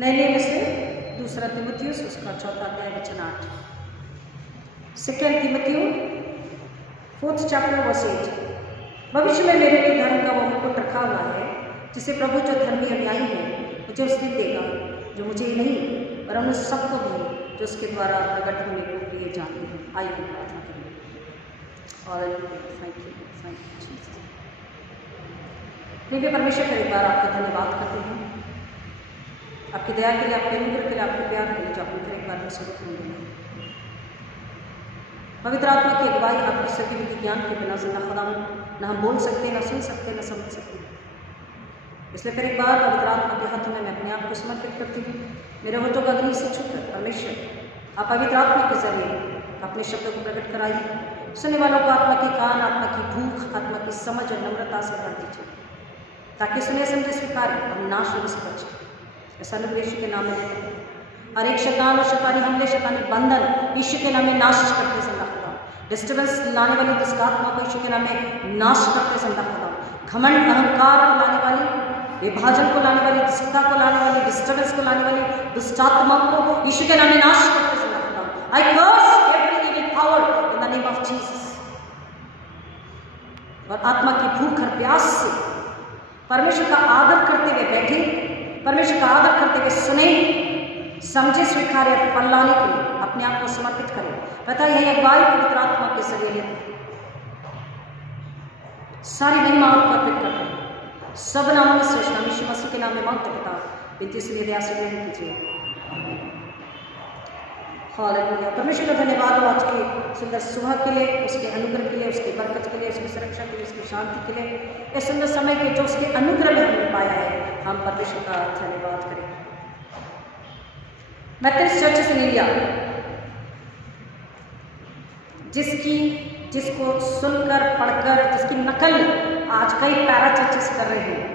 नए नियम से दूसरा तीमुथियुस उसका 4 अध्याय वचन 8। सेकेंड तीमुथियुस 4th chapter verse 8। भविष्य में मेरे लिए धर्म का वो मुकुट रखा हुआ है जिसे प्रभु जो धर्मी अन्यायी है मुझे उस दिन देगा, जो मुझे ही नहीं पर उन सबको भी जो उसके द्वारा प्रकट होने को लिए जानते हैं। आइए प्रार्थना करें। और थैंक यू जीसस। प्रिय परमेश्वर, एक बार आपका धन्यवाद करते हैं आपकी दया के लिए, आपके अनुग्रह के लिए, आपके प्यार के लिए जो आपने फिर एक बार में स्वरूप मिले। पवित्र आत्मा की अगुवाई आपकी सभी विधि ज्ञान के बिना जिंदा खुदा न हम बोल सकते, न सुन सकते, न समझ सकते। इसलिए फिर एक बार पवित्र आत्मा के हाथों में मैं अपने आप को समर्पित करती हूँ। मेरे होठों का अग्नि से छूकर परमेश्वर आप पवित्र आत्मा के जरिए अपने शब्दों को प्रकट कराइए। सुनने वालों को आत्मा की कान, आत्मा की भूख, आत्मा की समझ और नम्रता से भर दीजिए ताकि सुने समझे स्वीकार और नाश होने से बचे। ऐसा अनुग्रह यीशु के नाम में हर एक शैतान और शैतानी हमले, शैतानी बंधन यीशु के नाम में नाश करते संदा खुदा। डिस्टर्बेंस लाने वाली दुष्ट आत्मा को यीशु के नाम में नाश करते संदा खुदा। घमंड, अहंकार को लाने वाली, विभाजन को लाने वाली, दुष्टता को लाने वाली, डिस्टर्बेंस को लाने वाली दुष्ट आत्मा को यीशु के नाम में नाश करते संदा खुदा। I curse every evil power in the name of Jesus. और आत्मा की भूख और प्यास से परमेश्वर का आदर करते हुए बैठे, परमेश्वर का आदर करते हुए सुने, समझे, स्वीकारे और फल लाने के लिए अपने आप को समर्पित करें। पता यह अगुवाई पवित्र आत्मा के जरिए सारी महिमा आपको अर्पित करते हैं। सब नामों में श्रेष्ठ नाम यीशु मसीह के नाम में मांगते पिता, विनती से मेरे आशीष ग्रहण कीजिए। हालेलुया। परमेश्वर का धन्यवाद हो आज की सुंदर सुबह के लिए, उसके अनुग्रह के लिए, उसकी बरकत के लिए, उसकी सुरक्षा के लिए, उसकी शांति के लिए, इस सुंदर समय के जो उसके अनुग्रह में हमने पाया है, हम परमेश्वर का धन्यवाद करें। मेथोडिस्ट चर्चेस इन इंडिया, जिसको सुनकर, पढ़कर, जिसकी नकल आज कई पैरा चर्चेस कर रहे हैं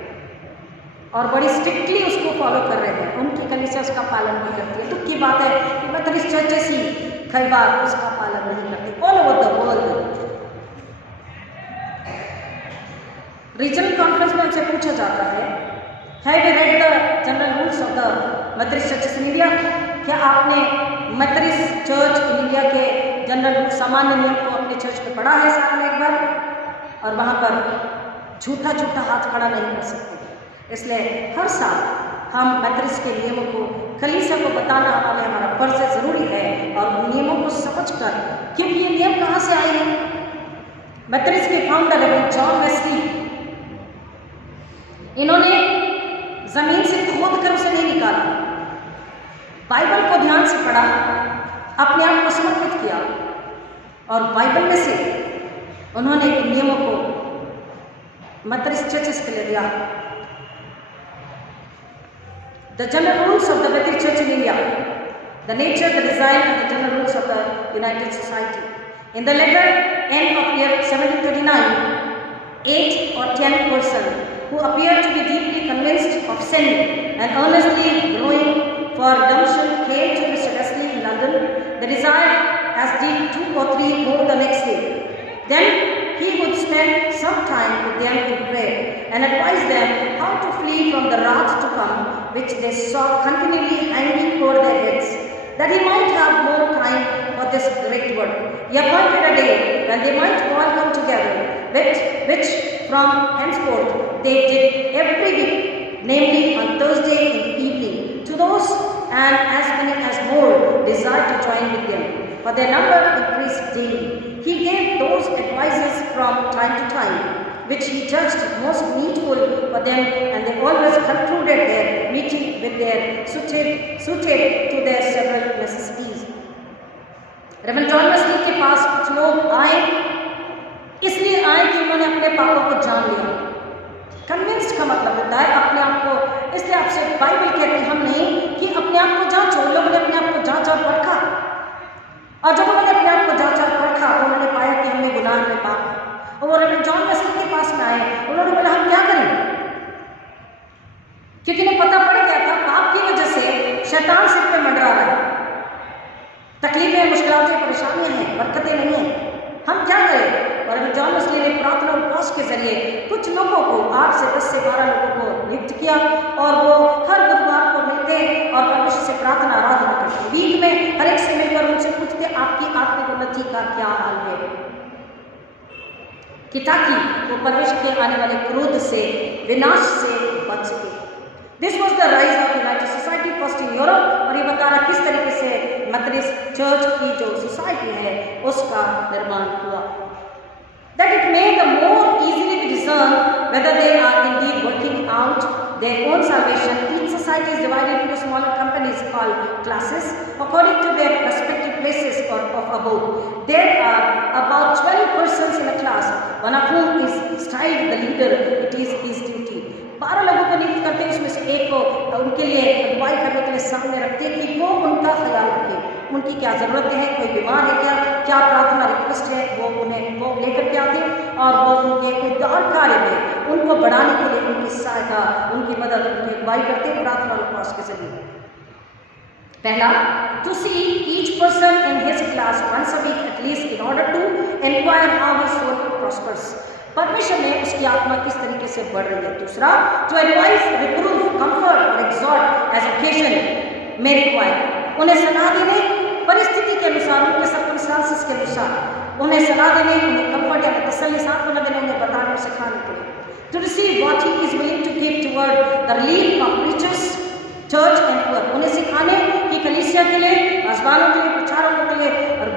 और बड़ी स्ट्रिक्टली उसको फॉलो कर रहे हैं, उनकी कलीसिया उसका पालन नहीं करती है। दुख की बात है कि मेथोडिस्ट चर्चेस ही कई बार उसका पालन नहीं करती। All over the world regional conference में उनसे पूछा जाता है, have you read the general rules of the Methodist churches in India? क्या आपने मेथोडिस्ट चर्च इन इंडिया के जनरल रूल, सामान्य नियम को अपने चर्च में पढ़ा है साल में एक बार? और वहाँ पर झूठा हाथ खड़ा नहीं कर सकते। इसलिए हर साल हम मेथोडिस्ट के नियमों को कलीसिया को बताना हमारा फर्ज है, जरूरी है। और उन नियमों को समझकर, क्योंकि ये नियम कहाँ से आए हैं? मेथोडिस्ट के फाउंडर जॉन वेस्ली, इन्होंने जमीन से खोद कर उसे नहीं निकाला, बाइबल को ध्यान से पढ़ा, अपने आप को समर्पित किया और बाइबल में से उन्होंने नियमों को मेथोडिस्ट चर्चेस के लिए दिया। The general rules of the Methodist Church in India, the nature, the design and the general rules of the United Society. In the latter end of year 1739, 8 or 10 persons who appeared to be deeply convinced of sin and earnestly growing for redemption came to Mr. Wesley in London. They desired, as did 2 or 3 more the next day. Then he would spend some time with them in prayer and advise them how to flee from the wrath to come, which they saw continually hanging over their heads, that he might have more time for this great work. He appointed a day when they might all come together, which from henceforth they did every week, namely on Thursday in the evening, to those and as many as more desired to join with them, for their number increased daily. He gave those advices from time to time, which he judged most needful for them, and they always concluded their meeting with their suited to their several necessities. Reverend John Wesley के पास कुछ लोग आए, इसलिए आए कि उन्होंने अपने पापों को जान लिया। कन्विंस्ड का मतलब होता है अपने आप को, इसलिए आपसे बाइबल कहते हैं हम नहीं कि अपने आप को जांचो। लोगों ने अपने आप को जांच और परखा, और जब उन्होंने अपने आप को जांच और परखा तो उन्होंने पाया कि हमें गुनाह में पाप है। और वो रेवरेंड जॉन वेस्ली के पास में आए, उन्होंने बोला हम क्या करें, क्योंकि उन्हें पता पड़ गया था पाप की वजह से शैतान सिर पे मंडरा रहा है, तकलीफें, मुश्किलें, परेशानियां हैं, बरकतें नहीं हैं, हम क्या करें? और जॉन वेस्ली ने प्रार्थना और उपवास के जरिए कुछ लोगों को 8 से 10 से 12 लोगों को नियुक्त किया और वो हर बुधवार को मिलते और कि ताकि वो परमेश्वर के आने वाले क्रोध से, विनाश से बच सके। This was the rise of United society first in Europe. और ये बता रहा किस तरीके से मेथोडिस्ट चर्च की जो सोसाइटी है उसका निर्माण हुआ। That it may the more easily be discerned whether they are indeed working out their own salvation. Each society is divided into smaller companies called classes according to their respective places of abode. There are about 12 persons in a class, one of whom is styled the leader. It is his duty. 12 लोगों को नियुक्त करते हैं, उसमें से एक को उनके लिए अगुवाई करने के लिए सामने रखते हैं कि वो उनका ख्याल रखें, उनकी क्या ज़रूरतें हैं, कोई बीमार है क्या प्रार्थना रिक्वेस्ट है, वो लेकर के आते हैं और वो उनके उद्धार कार्य में उनको बढ़ाने के लिए उनकी सहायता, उनकी मदद, उनकी अगुवाई करते हैं प्रार्थना रिक्वेस्ट के जरिए। पहला, to see each person in his class once a week at least in order to inquire how his soul prospers. परमेश्वर में उसकी आत्मा किस तरीके से बढ़ रही है। दूसरा, to advise, reprove, comfort or exhort as occasion may require. उन्हें सलाह देने, परिस्थिति के अनुसार, उनके सर्कमस्टांसेस के अनुसार उन्हें सलाह देने, उन्हें कंफर्ट या तसल्ली सांत्वना देने, उन्हें बताने और सिखाने के लिए। To receive what he is willing to give toward the relief of preachers, church and poor. उन्हें सिखाने की कलीसिया के लिए, मेजबानों के लिए, प्रचारकों के लिए और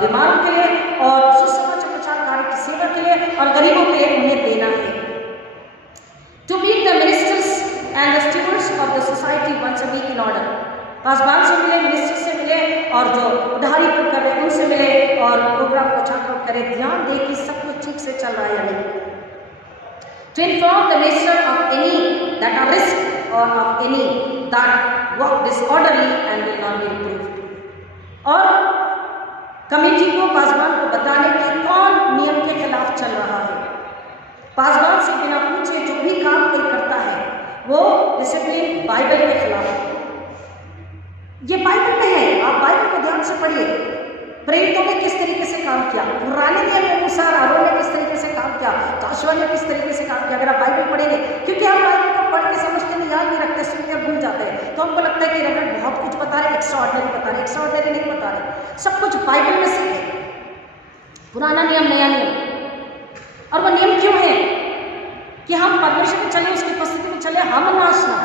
बीमारों के लिए और सुसमाचार प्रचार कार्य की सेवा के लिए और गरीबों के लिए उन्हें देना है। To meet the ministers and the stewards of the society once a week in order. पासबान से मिले, मिनिस्टर से मिले और जो उधारी पर कर रहे उनसे मिले और प्रोग्राम को चाकआउट करें, ध्यान दे कि सब कुछ ठीक से चल रहा है या नहीं। To inform the minister of any that are risk or of any that work disorderly and will not be reproved. और कमेटी को, पासबान को बताने कि कौन नियम के खिलाफ चल रहा है। पासबान से बिना पूछे जो भी काम कोई करता है वो डिसिप्लिन बाइबल के खिलाफ है। ये बाइबल में है, आप बाइबल को ध्यान से पढ़िए। प्रेरितों ने किस तरीके से काम किया, पुराने नियम के अनुसार आरोन ने किस तरीके से काम किया, जोशुआ ने किस तरीके से काम किया। अगर आप बाइबल पढ़ेंगे, क्योंकि हम बाइबल को पढ़ के समझते नहीं, याद नहीं रखते, सुनते और भूल जाते हैं, तो हमको लगता है कि रेवरेंड बहुत कुछ बता रहे, एक्स्ट्राऑर्डिनरी बता रहे, एक्स्ट्राऑर्डिनरी नहीं बता रहे। सब कुछ बाइबल में से है, पुराना नियम, नया नियम। और वो नियम क्यों है कि हम परमेश्वर में चले, उसकी उपस्थिति में चले, हम नाश ना।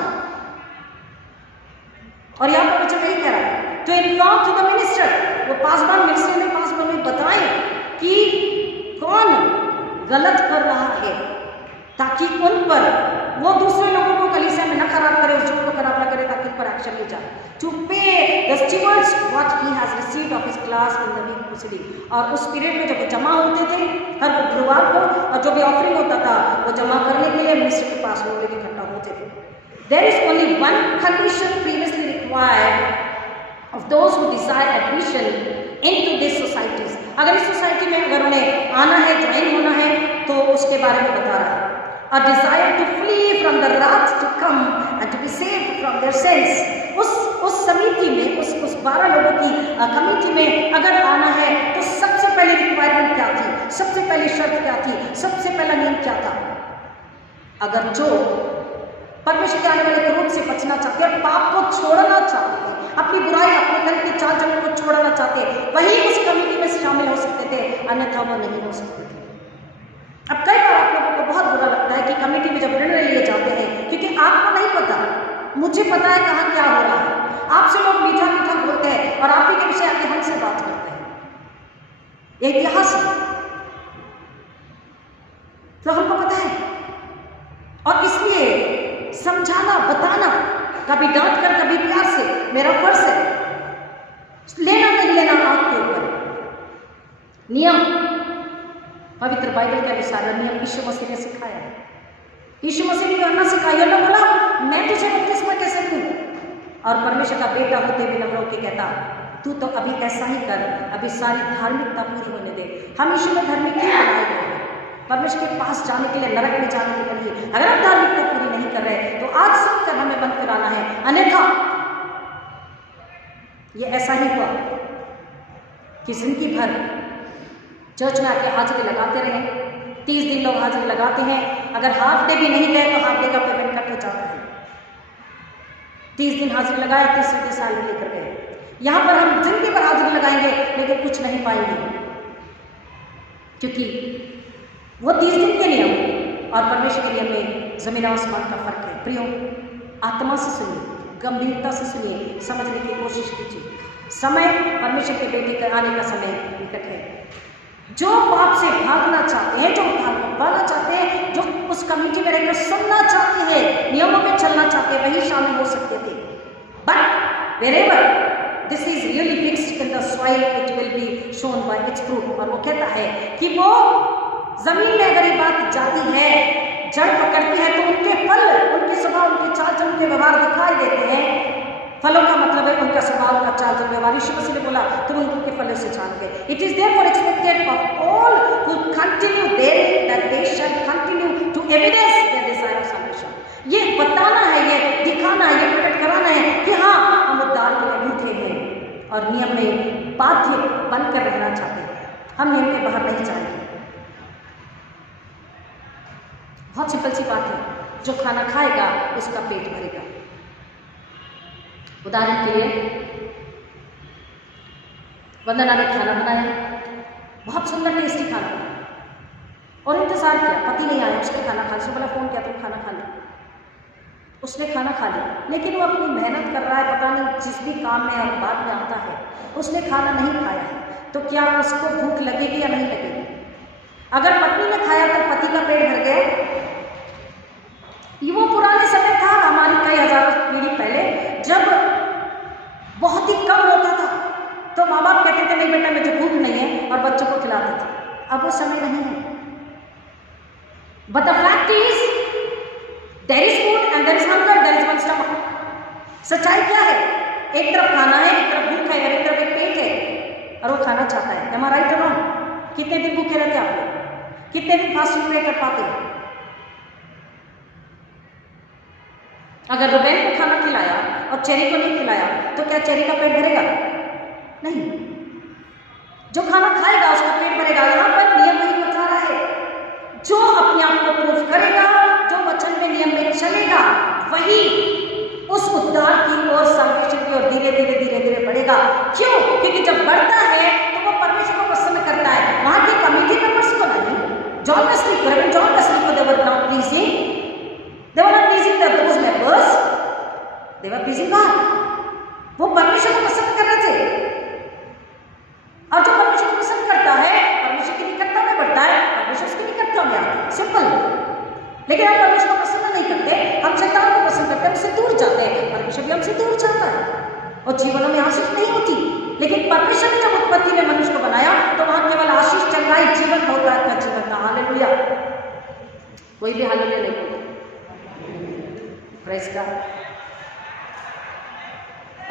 और यहाँ पर बच्चा नहीं कह रहा है to inform to the minister, वो पासबान मिनिस्टर ने पासबान में बताएं कि कौन गलत कर रहा है, ताकि उन पर वो दूसरे लोगों को कलीसिया में न खराब करे, उस को खराब न करे, ताकि उन पर एक्शन ली जाए। To pay the stewards what he has received of his class in the week preceding. और उस पीरियड में जब जमा होते थे हर गुरुवार को, और जो भी ऑफरिंग होता था वो जमा करने के लिए मिनिस्टर के पास वो लोग इकट्ठा होते थे। There is only one condition previously required of those who desire admission into these societies. अगर इस सोसाइटी में अगर उन्हें आना है, ज्वाइन होना है, तो उसके बारे में बता रहा है। A desire to flee from the wrath to come and to be saved from their sins. उस समिति में, उस 12 लोगों की कमेटी में अगर आना है तो सबसे पहले रिक्वायरमेंट क्या थी, सबसे पहली शर्त क्या थी, सबसे पहला नियम क्या था? अगर जो परमेश्वर के आने वाले क्रोध से बचना चाहते हैं, पाप को छोड़ना चाहते हैं, अपनी बुराई, अपने घर के चाल चलन को छोड़ना चाहते हैं, वही उस कमेटी में शामिल हो सकते थे, अन्यथा वो नहीं हो सकते थे। अब कई बार आप लोगों को बहुत बुरा लगता है कि कमेटी में जब निर्णय लिए जाते हैं, क्योंकि आपको नहीं पता, मुझे पता है कहाँ क्या हो रहा है। आपसे लोग मीठा मीठा बोलते हैं और आप ही के विषय आके हमसे बात करते हैं, ये इतिहास है, तो हमको पता है। और इसलिए समझाना, बताना, कभी डांट कर, कभी प्यार से, मेरा फर्ज है। लेना नहीं लेना आपके ऊपर। नियम पवित्र बाइबल के अनुसार नियम यीशु मसीह ने सिखाया है। यीशु मसीह ने करना सिखाया, ना बोला मैं तुझे बपतिस्मा कैसे दूं, और परमेश्वर का बेटा होते भी नबरों के कहता तू तो अभी ऐसा ही कर, अभी सारी धार्मिकता पूरी होने दे। हम यीशु में धार्मिक क्यों बनाए गए हैं? परमेश्वर के पास जाने के लिए, नरक में जाने के लिए। अगर हम धार्मिकता पूरी नहीं कर रहे तो आज सुनकर हमें बंद कराना है, अन्यथा ये ऐसा ही हुआ कि जिंदगी भर चर्च में आके हाजिरी लगाते रहे। 30 दिन लोग हाजिरी लगाते हैं, अगर हाफ डे भी नहीं गए तो हाफ डे का पेमेंट करके जाते हैं। 30 दिन हाजिरी लगाए, 30 दिन साल में लेकर गए। यहाँ पर हम जिंदगी भर हाजिरी लगाएंगे लेकिन कुछ नहीं पाएंगे, क्योंकि वो 30 दिन के नियम और परमेश्वर के नियम में जमीन आसमान का फर्क है। प्रियो, आत्मा से सुनिए, गंभीरता से सुनिए, समझने की कोशिश कीजिए। समय परमेश्वर के बेटे के आने का समय निकट है। जो पाप से भागना चाहते हैं, जो उद्धार को पाना चाहते हैं, जो उस कमेटी में रहकर सुनना चाहते हैं, नियमों में चलना चाहते हैं, वही शामिल हो सकते थे। But wherever this is really fixed in the soil it will be shown by it's fruit. और वो कहता है कि वो जमीन में अगर ये बात जाती है, जड़ पकड़ती है, तो उनके फल, उनके स्वभाव, उनके चाल चलन, उनके व्यवहार दिखाई देते हैं। फलों का मतलब है उनका स्वभाव, का चाल चलन, व्यवहार। यीशु मसीह ने बोला तुम उनके फलों से जान गए। It is therefore expected of all who continue there that they shall continue to evidence their desire of salvation. ये बताना है, ये दिखाना है, ये प्रकट कराना है कि हाँ, हम उद्धार के लिए रूठे हैं और नियम में बाध्य बनकर रहना चाहते हैं। हम नियम के बाहर नहीं जाएंगे। बहुत सिंपल सी बात है, जो खाना खाएगा उसका पेट भरेगा। उदाहरण के लिए वंदना ने खाना बनाया, बहुत सुंदर टेस्टी खाना बनाया और इंतजार किया, पति नहीं आया, उसने खाना खा लिया। बोला फोन किया, तुम खाना खा लो। उसने खाना खा लिया, लेकिन वो अपनी मेहनत कर रहा है, पता नहीं जिस भी काम में और बाद में आता है, उसने खाना नहीं खाया है, तो क्या उसको भूख लगेगी या नहीं लगेगी? अगर पत्नी ने खाया तो पति का पेट भर गया। वो पुराने समय था, हमारी कई हजार पीढ़ी पहले, जब बहुत ही कम होता था तो माँ बाप कहते थे नहीं बेटा मुझे भूख नहीं है और बच्चों को खिलाते थे। अब वो समय नहीं है। But the fact is there is food and there is hunger, there is one stomach. सच्चाई क्या है? एक तरफ खाना है, एक तरफ भूख है, और एक तरफ एक पेट है और वो खाना चाहता है। एम आई राइट और रॉन्ग? कितने दिन भूखे रहते आप लोग? कितने दिन फास्टिंग नहीं कर पाते? अगर रुबेन को खाना खिलाया और चेरी को नहीं खिलाया तो क्या चेरी का पेट भरेगा? नहीं। जो खाना खाएगा उसका पेट भरेगा। यहाँ पर नियम नहीं बता रहा है। जो अपने आप को प्रूफ करेगा, जो वचन में नियम में चलेगा, वही उस उद्धार की ओर, साल्वेशन की ओर धीरे धीरे धीरे धीरे बढ़ेगा। क्यों? क्योंकि जब बढ़ता है तो वो परमेश्वर को पसंद करता है। वहां के कमेटी मेंबर्स को नहीं, जॉन वेस्ली को, रेवरेंड जॉन वेस्ली को they were not pleasing those members, they were pleasing God। वो परमेश्वर को पसंद कर रहे थे, और जो परमेश्वर को पसंद करता है परमेश्वर की निकटता में बढ़ता है, परमेश्वर उसकी निकटता में आता है। सिंपल। लेकिन हम परमेश्वर को पसंद नहीं करते, हम शैतान को पसंद करते हैं, हमसे दूर जाते हैं। परमेश्वर भी हमसे दूर जाता है और जीवनों में आशीष नहीं होती। लेकिन परमेश्वर ने जब उत्पत्ति में मनुष्य को बनाया तो वहां केवल आशीष, चंगाई, जीवन होता है, जीवन का। हालेलुया। कोई भी हालेलुया नहीं बोलता। Praise God.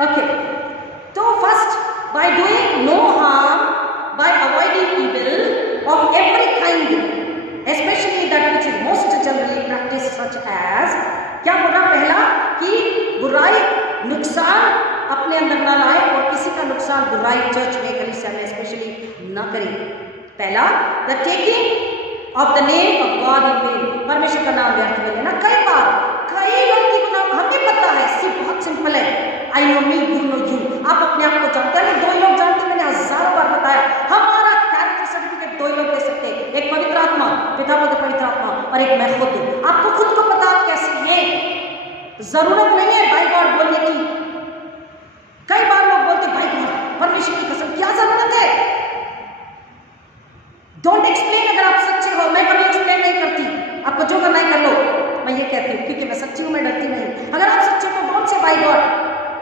ओके, तो first, by doing no harm, by avoiding evil of every kind, especially that which is most generally practice such as. क्या बोला? पहला कि बुराई, नुकसान अपने अंदर ना लाए और किसी का नुकसान, बुराई चर्च में, कलीसिया में स्पेशली ना करें। पहला, the taking of the name of God in vain, परमेश्वर का नाम व्यर्थ में लेना। कई बार कई व्यक्ति को नाम हमें पता है, सिर्फ बहुत सिंपल है, I know me, you know you. आप अपने आप को जानते हैं, दो लोग जानते हैं, मैंने हजारों बार बताया। हमारा कैरेक्टर सर्टिफिकेट दो लोग दे सकते हैं, एक पवित्र आत्मा, पिता पुत्र पवित्र आत्मा, और एक मैं खुद। आपको खुद को पता आप कैसे हैं। जरूरत नहीं है बाय गॉड बोलने की। कई बार लोग बोलते बाय गॉड, परमेश्वर की कसम, क्या जरूरत है? Don't explain. अगर आप सच्चे हो, मैं कभी एक्सप्लेन नहीं करती, आपको जो करना है कर लो, मैं ये कहती हूँ क्योंकि मैं सच्ची हूँ, मैं डरती नहीं। अगर आप सच्चे हो, डोंट से बाय गॉड।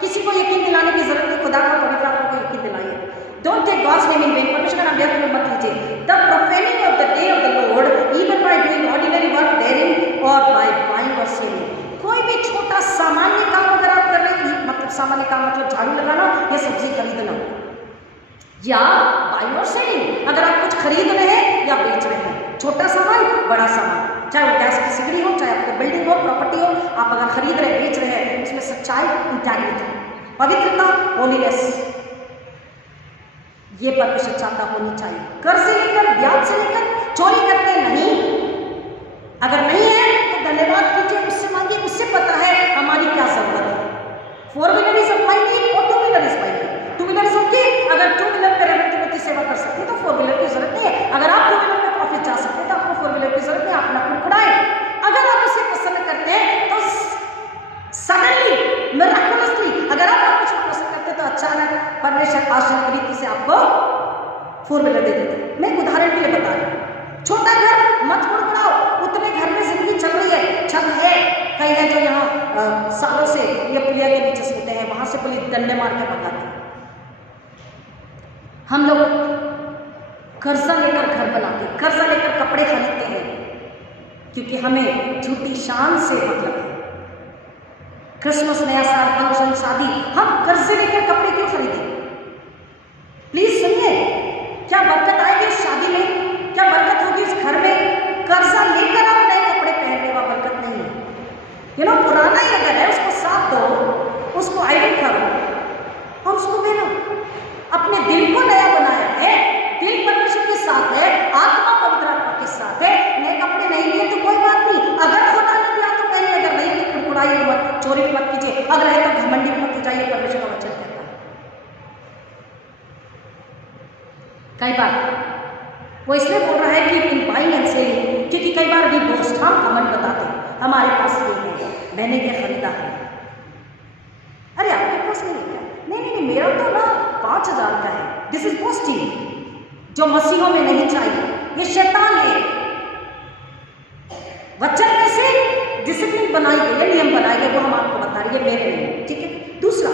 किसी को यकीन दिलाने की जरूरत नहीं, खुदा को, पवित्र आत्मा को यकीन दिलाइए। Don't take God's name in vain, परमेश्वर का नाम व्यर्थ में मत लीजिए। The profaning of the day of the Lord even by doing ordinary work therein और बाय बाइंग और सेलिंग। कोई भी छोटा सामान्य काम अगर आप कर रहे हैं, मतलब सामान्य काम मतलब झाड़ू लगाना या सब्जी खरीदना, या बाइंग और सेलिंग, अगर आप कुछ खरीद रहे हैं या बेच रहे हैं, छोटा सामान, बड़ा सामान, चाहे वो गैस की सिगड़ी हो, चाहे आपको बिल्डिंग हो, प्रॉपर्टी हो, आप अगर खरीद रहे, बेच रहे हैं, उसमें सच्चाई, इंटेग्रिटी, पवित्रता, होलीनेस, ये परमेश्वर चाहता होनी चाहिए। कर से लेकर, ब्याज से लेकर, चोरी करते नहीं। अगर नहीं है तो धन्यवाद कीजिए, उससे मांगिए, उससे पता है हमारी क्या जरूरत है। 4 व्हीलर इज फाइन और 2 wheeler is fine. 2 wheeler is okay. अगर 2 व्हीलर पे रेवरेंड की सेवा कर सकते हैं तो 4 व्हीलर की जरूरत नहीं है। अगर आप 2 व्हीलर पे ऑफिस जा सकते हैं तो आपको 4 व्हीलर अचानक परमेश्वर आश्चर्य की रीति से आपको 4 व्हीलर दे देते। मैं उदाहरण के लिए बता रही हूँ, छोटा घर मत बुड़बुड़ाओ, उतने घर में जिंदगी चल रही है, छत है, कई है जो यहाँ सालों से ये पुलिया के नीचे सोते हैं, वहां से पुलिस डंडे मार के भगाते। हम लोग कर्जा लेकर घर बनाते, कर्जा लेकर कपड़े खरीदते हैं, क्योंकि हमें झूठी शान से मतलब है। क्रिसमस, नया साल, फंक्शन, शादी, हम कर्जे लेकर कपड़े क्यों खरीदें? प्लीज सुनिए, क्या बरकत आएगी इस शादी में? क्या बरकत होगी इस घर में? कर्जा लेकर आप नए कपड़े पहनने वाला बरकत नहीं है। पुराना ही अगर है उसको साफ दो, उसको आयरन करो और उसको पहनो। अपने दिल को नया बनाया है, दिल परमेश्वर के साथ है, आत्मा पवित्र आत्मा के साथ है। नए कपड़े नहीं लिए तो कोई बात नहीं, अगर खुदा ने दिया तो पहले, अगर नहीं तो कुड़कुड़ाइए मत, चोरी मत कीजिए, अगर है तो घमंडी मत हो जाइए, परमेश्वर का वचन कहता है। कई बार वो इसलिए बोल रहा है कि इन बाइंग एंड सेलिंग, क्योंकि कई बार भी बोस्ट, हम घमंड बताते हैं हमारे पास ये है, मैंने ये खरीदा है। अरे आपके पास नहीं है? नहीं, मेरा तो ना 5,000 का है। दिस इज बोस्टिंग, जो मसीहों में नहीं चाहिए, ये शैतान है। वचन में से डिसिप्लिन बनाई गई, नियम बनाए गए, वो हम आपको बता रही है, मेरे नहीं, ठीक है। दूसरा,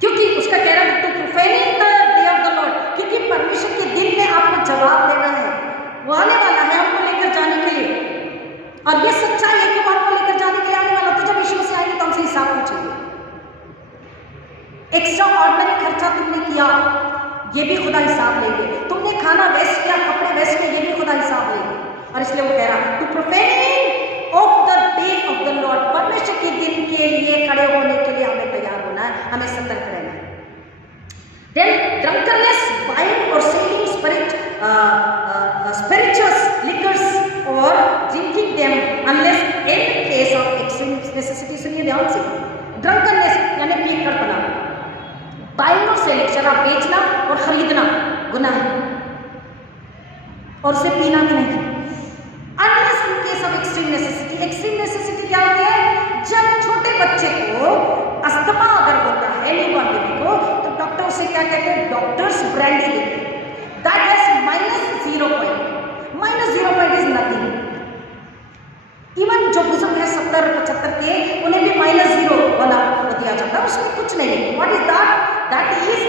क्योंकि उसका कह रहा है to profaning the day of the Lord, क्योंकि परमेश्वर के दिन में आपको जवाब देना है, वो आने वाला है हमको लेकर जाने के लिए। और ये सच्चाई है कि वो आपको लेकर जाने के लिए आने वाला, तो जब यीशु मसीह आएंगे तो हमसे हिसाब पूछेंगे। एक्स्ट्रा ऑर्डिनरी खर्चा तुमने किया, ये भी खुदा हिसाब लेंगे। तुमने खाना वेस्ट किया, कपड़े वेस्ट किए, ये भी खुदा हिसाब लेंगे। और इसलिए वो कह रहा to profaning of the day of the Lord, परमेश्वर के दिन के लिए खड़े होने के लिए हमें तैयार होना है, हमें सतर्क रहना है। देन ड्रंकनेस, बाइंग और selling spirituous liquors or drinking them unless in case of extreme necessity। सुनिए ध्यान से, ड्रंकनेस यानी पीकड़पना, बाइंग और सेलिंग शराब बेचना और खरीदना गुनाह है, और उसे पीना भी नहीं। Unless in case of extreme necessity, extreme necessity क्या होती है? जब छोटे बच्चे को अस्थमा अगर होता है, न्यूबॉर्न बेबी को, तो डॉक्टर उसे क्या कहते हैं? डॉक्टर्स ब्रांडी देते हैं। That has -0 point is nothing. Even जो बुजुर्ग है 70-75 के, उन्हें भी -0 वाला दिया जाता है, उसमें कुछ नहीं है। What is that? That is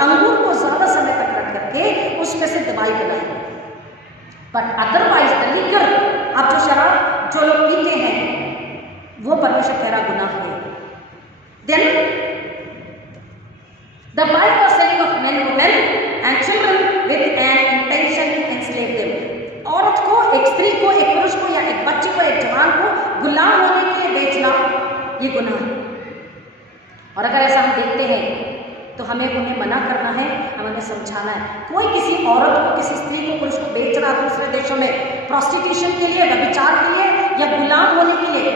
अंगूर को ज्यादा समय तक रख करके उसमें से दवाई बनाई। बट अदरवाइज द लिकर, आप जो शराब जो लोग पीते हैं, वो परमेश्वर कह रहा गुनाह है। देन द बाइंग और selling of men women and children with an intention to enslave them, औरत को, एक स्त्री को, एक पुरुष को या एक बच्चे को, एक जवान को गुलाम होने के लिए बेचना, ये गुनाह है। और अगर ऐसा हम देखते हैं तो हमें उन्हें मना करना है, हमें उन्हें समझाना है। कोई किसी औरत को, किसी स्त्री को, पुरुष को बेच रहा है दूसरे देशों में प्रोस्टिट्यूशन के लिए, व्यभिचार के लिए या गुलाम होने के लिए।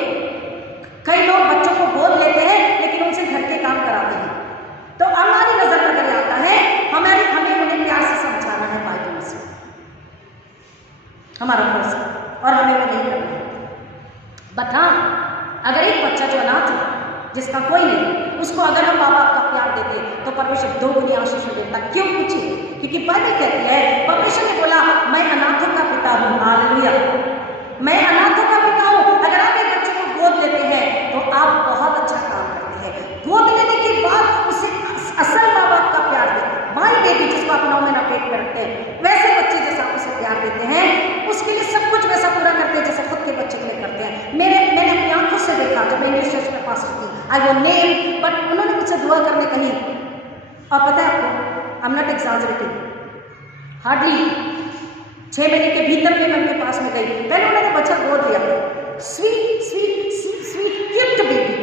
कई लोग बच्चों को गोद लेते हैं लेकिन उनसे घर के काम कराते हैं। तो हमारी नजर में अगर आता है, हमें उन्हें प्यार से समझाना है, बाइबल से हमारा फर्ज है, और हमें वो नहीं करना है। बट हाँ, अगर एक बच्चा जो अनाथ है, जिसका कोई नहीं, उसको अगर हम माँ बाप का प्यार देते तो परमेश्वर 2 गुनी आशीष देता। क्यों? पूछिए, क्योंकि बाइबल कहती है, परमेश्वर ने बोला मैं अनाथों का पिता हूँ। हालेलुया, मैं अनाथों का पिता हूँ। अगर आप एक बच्चे को गोद लेते हैं तो आप बहुत अच्छा काम करते हैं। गोद लेने के बाद उसे असल माँ बाप का प्यार देते हैं। माई बेबी जिसको आप 9 महीना पेट में रखते हैं, वैसे बच्चे जैसा आप उसे प्यार देते हैं, उसके लिए सब कुछ वैसा पूरा करते हैं जैसे खुद के बच्चे के लिए करते हैं। मैंने अपनी आंखों से देखा, जब मैं इंग्लिश चर्च में पास थी, आई वो नेम, बट उन्होंने मुझसे दुआ करने कही। और पता है आपको, I am not exaggerating, hardly 6 महीने के भीतर में मैं उनके पास में गई। पहले उन्होंने बच्चा गोद लिया, sweet sweet sweet cute baby,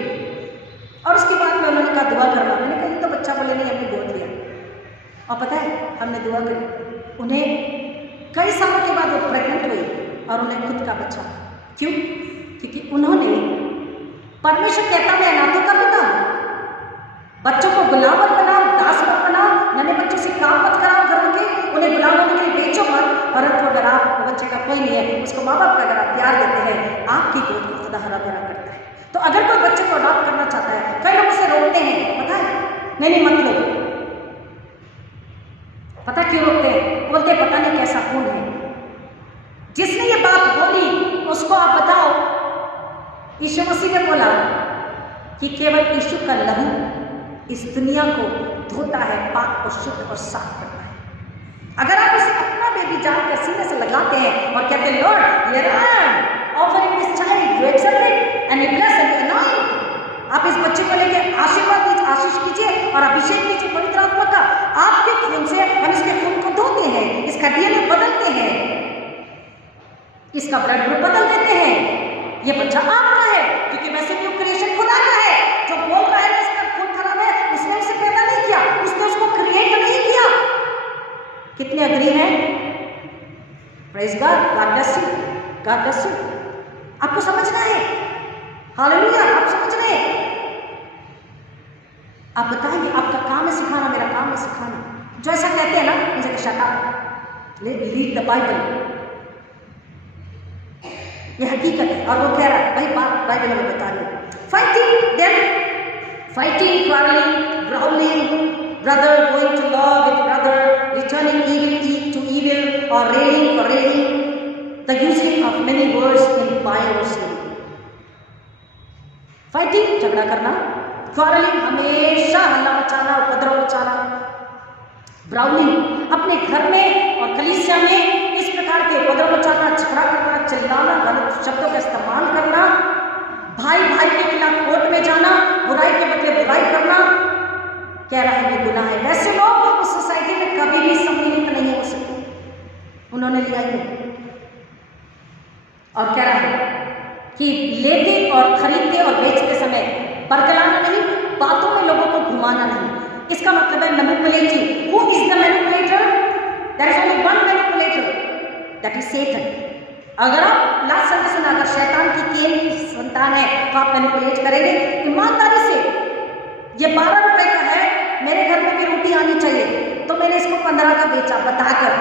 और उसके बाद में उन्होंने कहा दुआ करना। मैंने कहा तो बच्चा बोले नहीं, हमने गोद लिया। और पता है हमने दुआ करी, उन्हें कई सालों के बाद वो प्रेग्नेंट हुई और उन्हें खुद का बच्चा। क्यों? क्योंकि उन्होंने, परमेश्वर कहता मैं अनाथों का पिता हूं, बच्चों को गुलाम मत बनाओ, दास मत बनाओ, नन्हे बच्चों से काम मत कराओ घरों के, उन्हें गुलाम होने के लिए बेचो मत। परंतु अगर आप बच्चे का कोई नहीं है, उसको माँ बाप का अगर आप प्यार देते हैं, आपकी गोद को खुदा हरा भरा करता है। तो अगर कोई बच्चे को अडॉप्ट करना चाहता है, कई लोग उसे रोकते हैं, क्यों रोकते हैं? बोलते पता नहीं कैसा खून है। जिसने ये बात बोली उसको आप बताओ, यीशु मसीह ने बोला कि केवल यीशु का लहू इस दुनिया को धोता है, पाक और शुद्ध और साफ करता है। अगर आप इस अपना बेबी जान के सीने से लगाते हैं और कहते हैं Lord here I am offering this child, you accept it and you bless and anoint, आप इस बच्चे को लेके आशीर्वाद दीजिए, आशीष कीजिए और अभिषेक कीजिए पवित्र आत्मा का। आपके खून से हम इसके खून को धोते हैं, इसका डीएनए बदलते हैं, इसका ब्लड ग्रुप बदल देते हैं। ये बच्चा आपका है क्योंकि वैसे न्यू क्रिएशन खुदा का है। जो बोल रहा है इसका खून खराब है, उसने उसे पैदा नहीं किया, उसने उसको क्रिएट नहीं किया। कितने अग्री हैं? Praise God, God bless you, God bless you. आपको समझना है, हालेलुया, आप समझ रहे हैं? आप बताइए, आपका काम है सिखाना, मेरा काम है सिखाना। जो ऐसा कहते हैं ना, मुझे shut up, read the Bible, ये हकीकत है। और वो कह रहा है भाई बात बाइबल में बता रही है। Fighting then, fighting, quarreling, brawling, brother going to law with brother, returning evil to evil or railing for railing, the using of many words in violence. Fighting, झगड़ा करना, क्वारलिंग, हमेशा हल्ला मचाना, उपद्रव मचाना, ब्राउलिंग, अपने घर में और कलीसिया में इस प्रकार के उपद्रव मचाना, झगड़ा करना, चिल्लाना, गलत शब्दों का इस्तेमाल करना, भाई भाई के खिलाफ कोर्ट में जाना, बुराई के बदले बुराई करना, कह रहा है ये गुनाह है। वैसे लोग उस सोसाइटी में कभी भी सम्मिलित नहीं हो सकते, उन्होंने लिया ही नहीं। और कह रहा है कि लेते और खरीदते और बेचते समय बरगलाना नहीं, बातों में लोगों को घुमाना नहीं। इसका मतलब है manipulating. Who is the manipulator? There is only one manipulator, that is Satan. अगर आप लास्ट संडे सुना, अगर शैतान की केन की संतान है तो आप मैनिपुलेट करेंगे ईमानदारी से। ये 12 रुपए का है, मेरे घर में भी रोटी आनी चाहिए, तो मैंने इसको 15 का बेचा बताकर।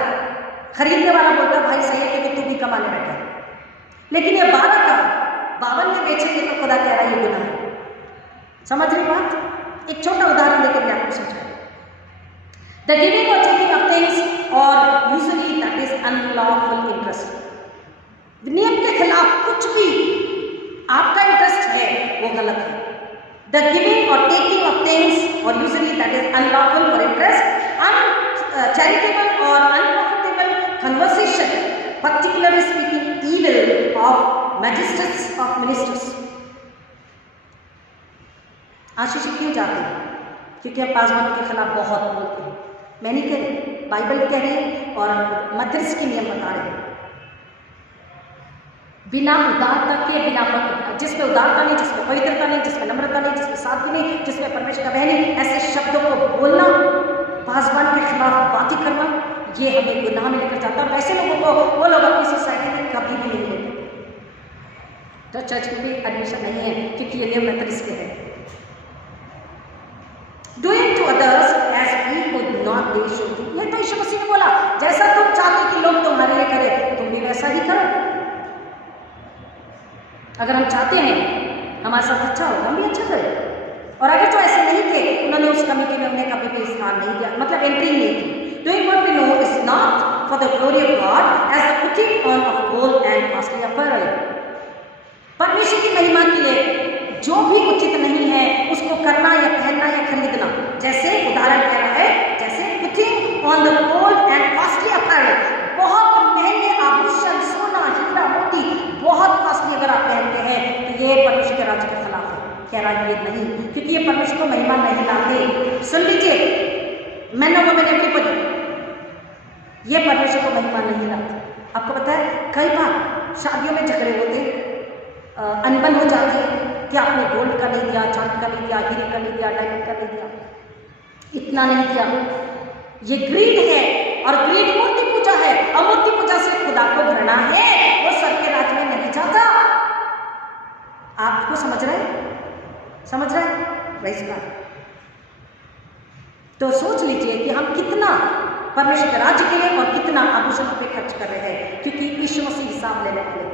खरीदने वाला बोलता भाई सही है कि तू भी कमाने बैठा है, लेकिन ये 12 का 52 में बेचेंगे तो खुदा कह रहा है ये गुनाह है। समझ रही बात? एक छोटा उदाहरण देकर मैं आपको समझाऊं। द गिविंग और टेकिंग ऑफ थिंग्स और usually that is unlawful interest. नियम के खिलाफ कुछ भी आपका इंटरेस्ट है वो गलत है। द गिविंग और टेकिंग ऑफ थिंग्स और usually that is unlawful for interest, uncharitable और unprofitable conversation, particularly speaking evil of magistrates of ministers। Ashish क्यों जाते हैं? क्योंकि हम पासवानों के खिलाफ बहुत बोलते हैं। मैं नहीं कह रही, बाइबल कह रही है और मध्यस्थ के नियम बता रहे हैं। बिना उदारता के, बिना जिसमें उदारता नहीं, जिसमें पवित्रता नहीं, जिसमें नम्रता नहीं, जिसमें सादगी नहीं, जिसमें परमेश्वर का भय नहीं, ऐसे शब्दों को बोलना, पासवान के खिलाफ बातें करना, ये हमें गुनाह में लेकर जाता है। वैसे लोगों को वो लोग अपनी सोसाइटी में कभी भी नहीं लेते, तो चर्च में भी एडमिशन नहीं है क्योंकि ये नियम मेथोडिस्ट के है। Doing to others as we could not they should do. ये तो यीशु मसीह ने बोला, जैसा तुम चाहते कि लोग तुम्हारे लिए करें तुम भी वैसा ही करो। अगर हम चाहते हैं हमारे साथ अच्छा हो, हम भी अच्छा करें। और अगर जो ऐसे नहीं थे, उन्होंने उस कमेटी में उन्हें कभी भी स्थान नहीं दिया, मतलब एंट्री नहीं की। Doing what we know is not for the glory of God as the putting on of gold and costly apparel। परमेश्वर की महिमा के लिए जो भी उचित नहीं है उसको करना या पहनना या खरीदना। जैसे उदाहरण कह रहा है, जैसे putting on the gold and costly apparel, बहुत महंगे आभूषण, सोना, हीरा, मोती, बहुत कॉस्टली अगर आप पहनते हैं तो ये परमेश्वर के राज्य के खिलाफ है। कह रहा है ये नहीं, क्योंकि ये परमेश्वर को महिमा नहीं लाते। सुन लीजिए, मैन और वुमेन एवरीबॉडी, ये परमेश्वर को महिमा नहीं लाते। आपको पता है कई बार शादियों में झगड़े होते, अनबन हो जाती कि आपने गोल्ड का नहीं दिया, चांदी का नहीं दिया, हीरे का नहीं दिया, डायमंड का नहीं दिया, इतना नहीं दिया। ये ग्रीड है और ग्रीड मूर्ति पूजा है और मूर्ति पूजा से खुदा को घृणा है, वो स्वर्ग के राज्य में नहीं जाता। आपको समझ रहे हैं? समझ रहे हैं? वैसे बात तो सोच लीजिए कि हम कितना परमेश्वर के राज्य के लिए और कितना आभूषणों पे खर्च कर रहे हैं, क्योंकि यीशु मसीह हिसाब लेने वाले।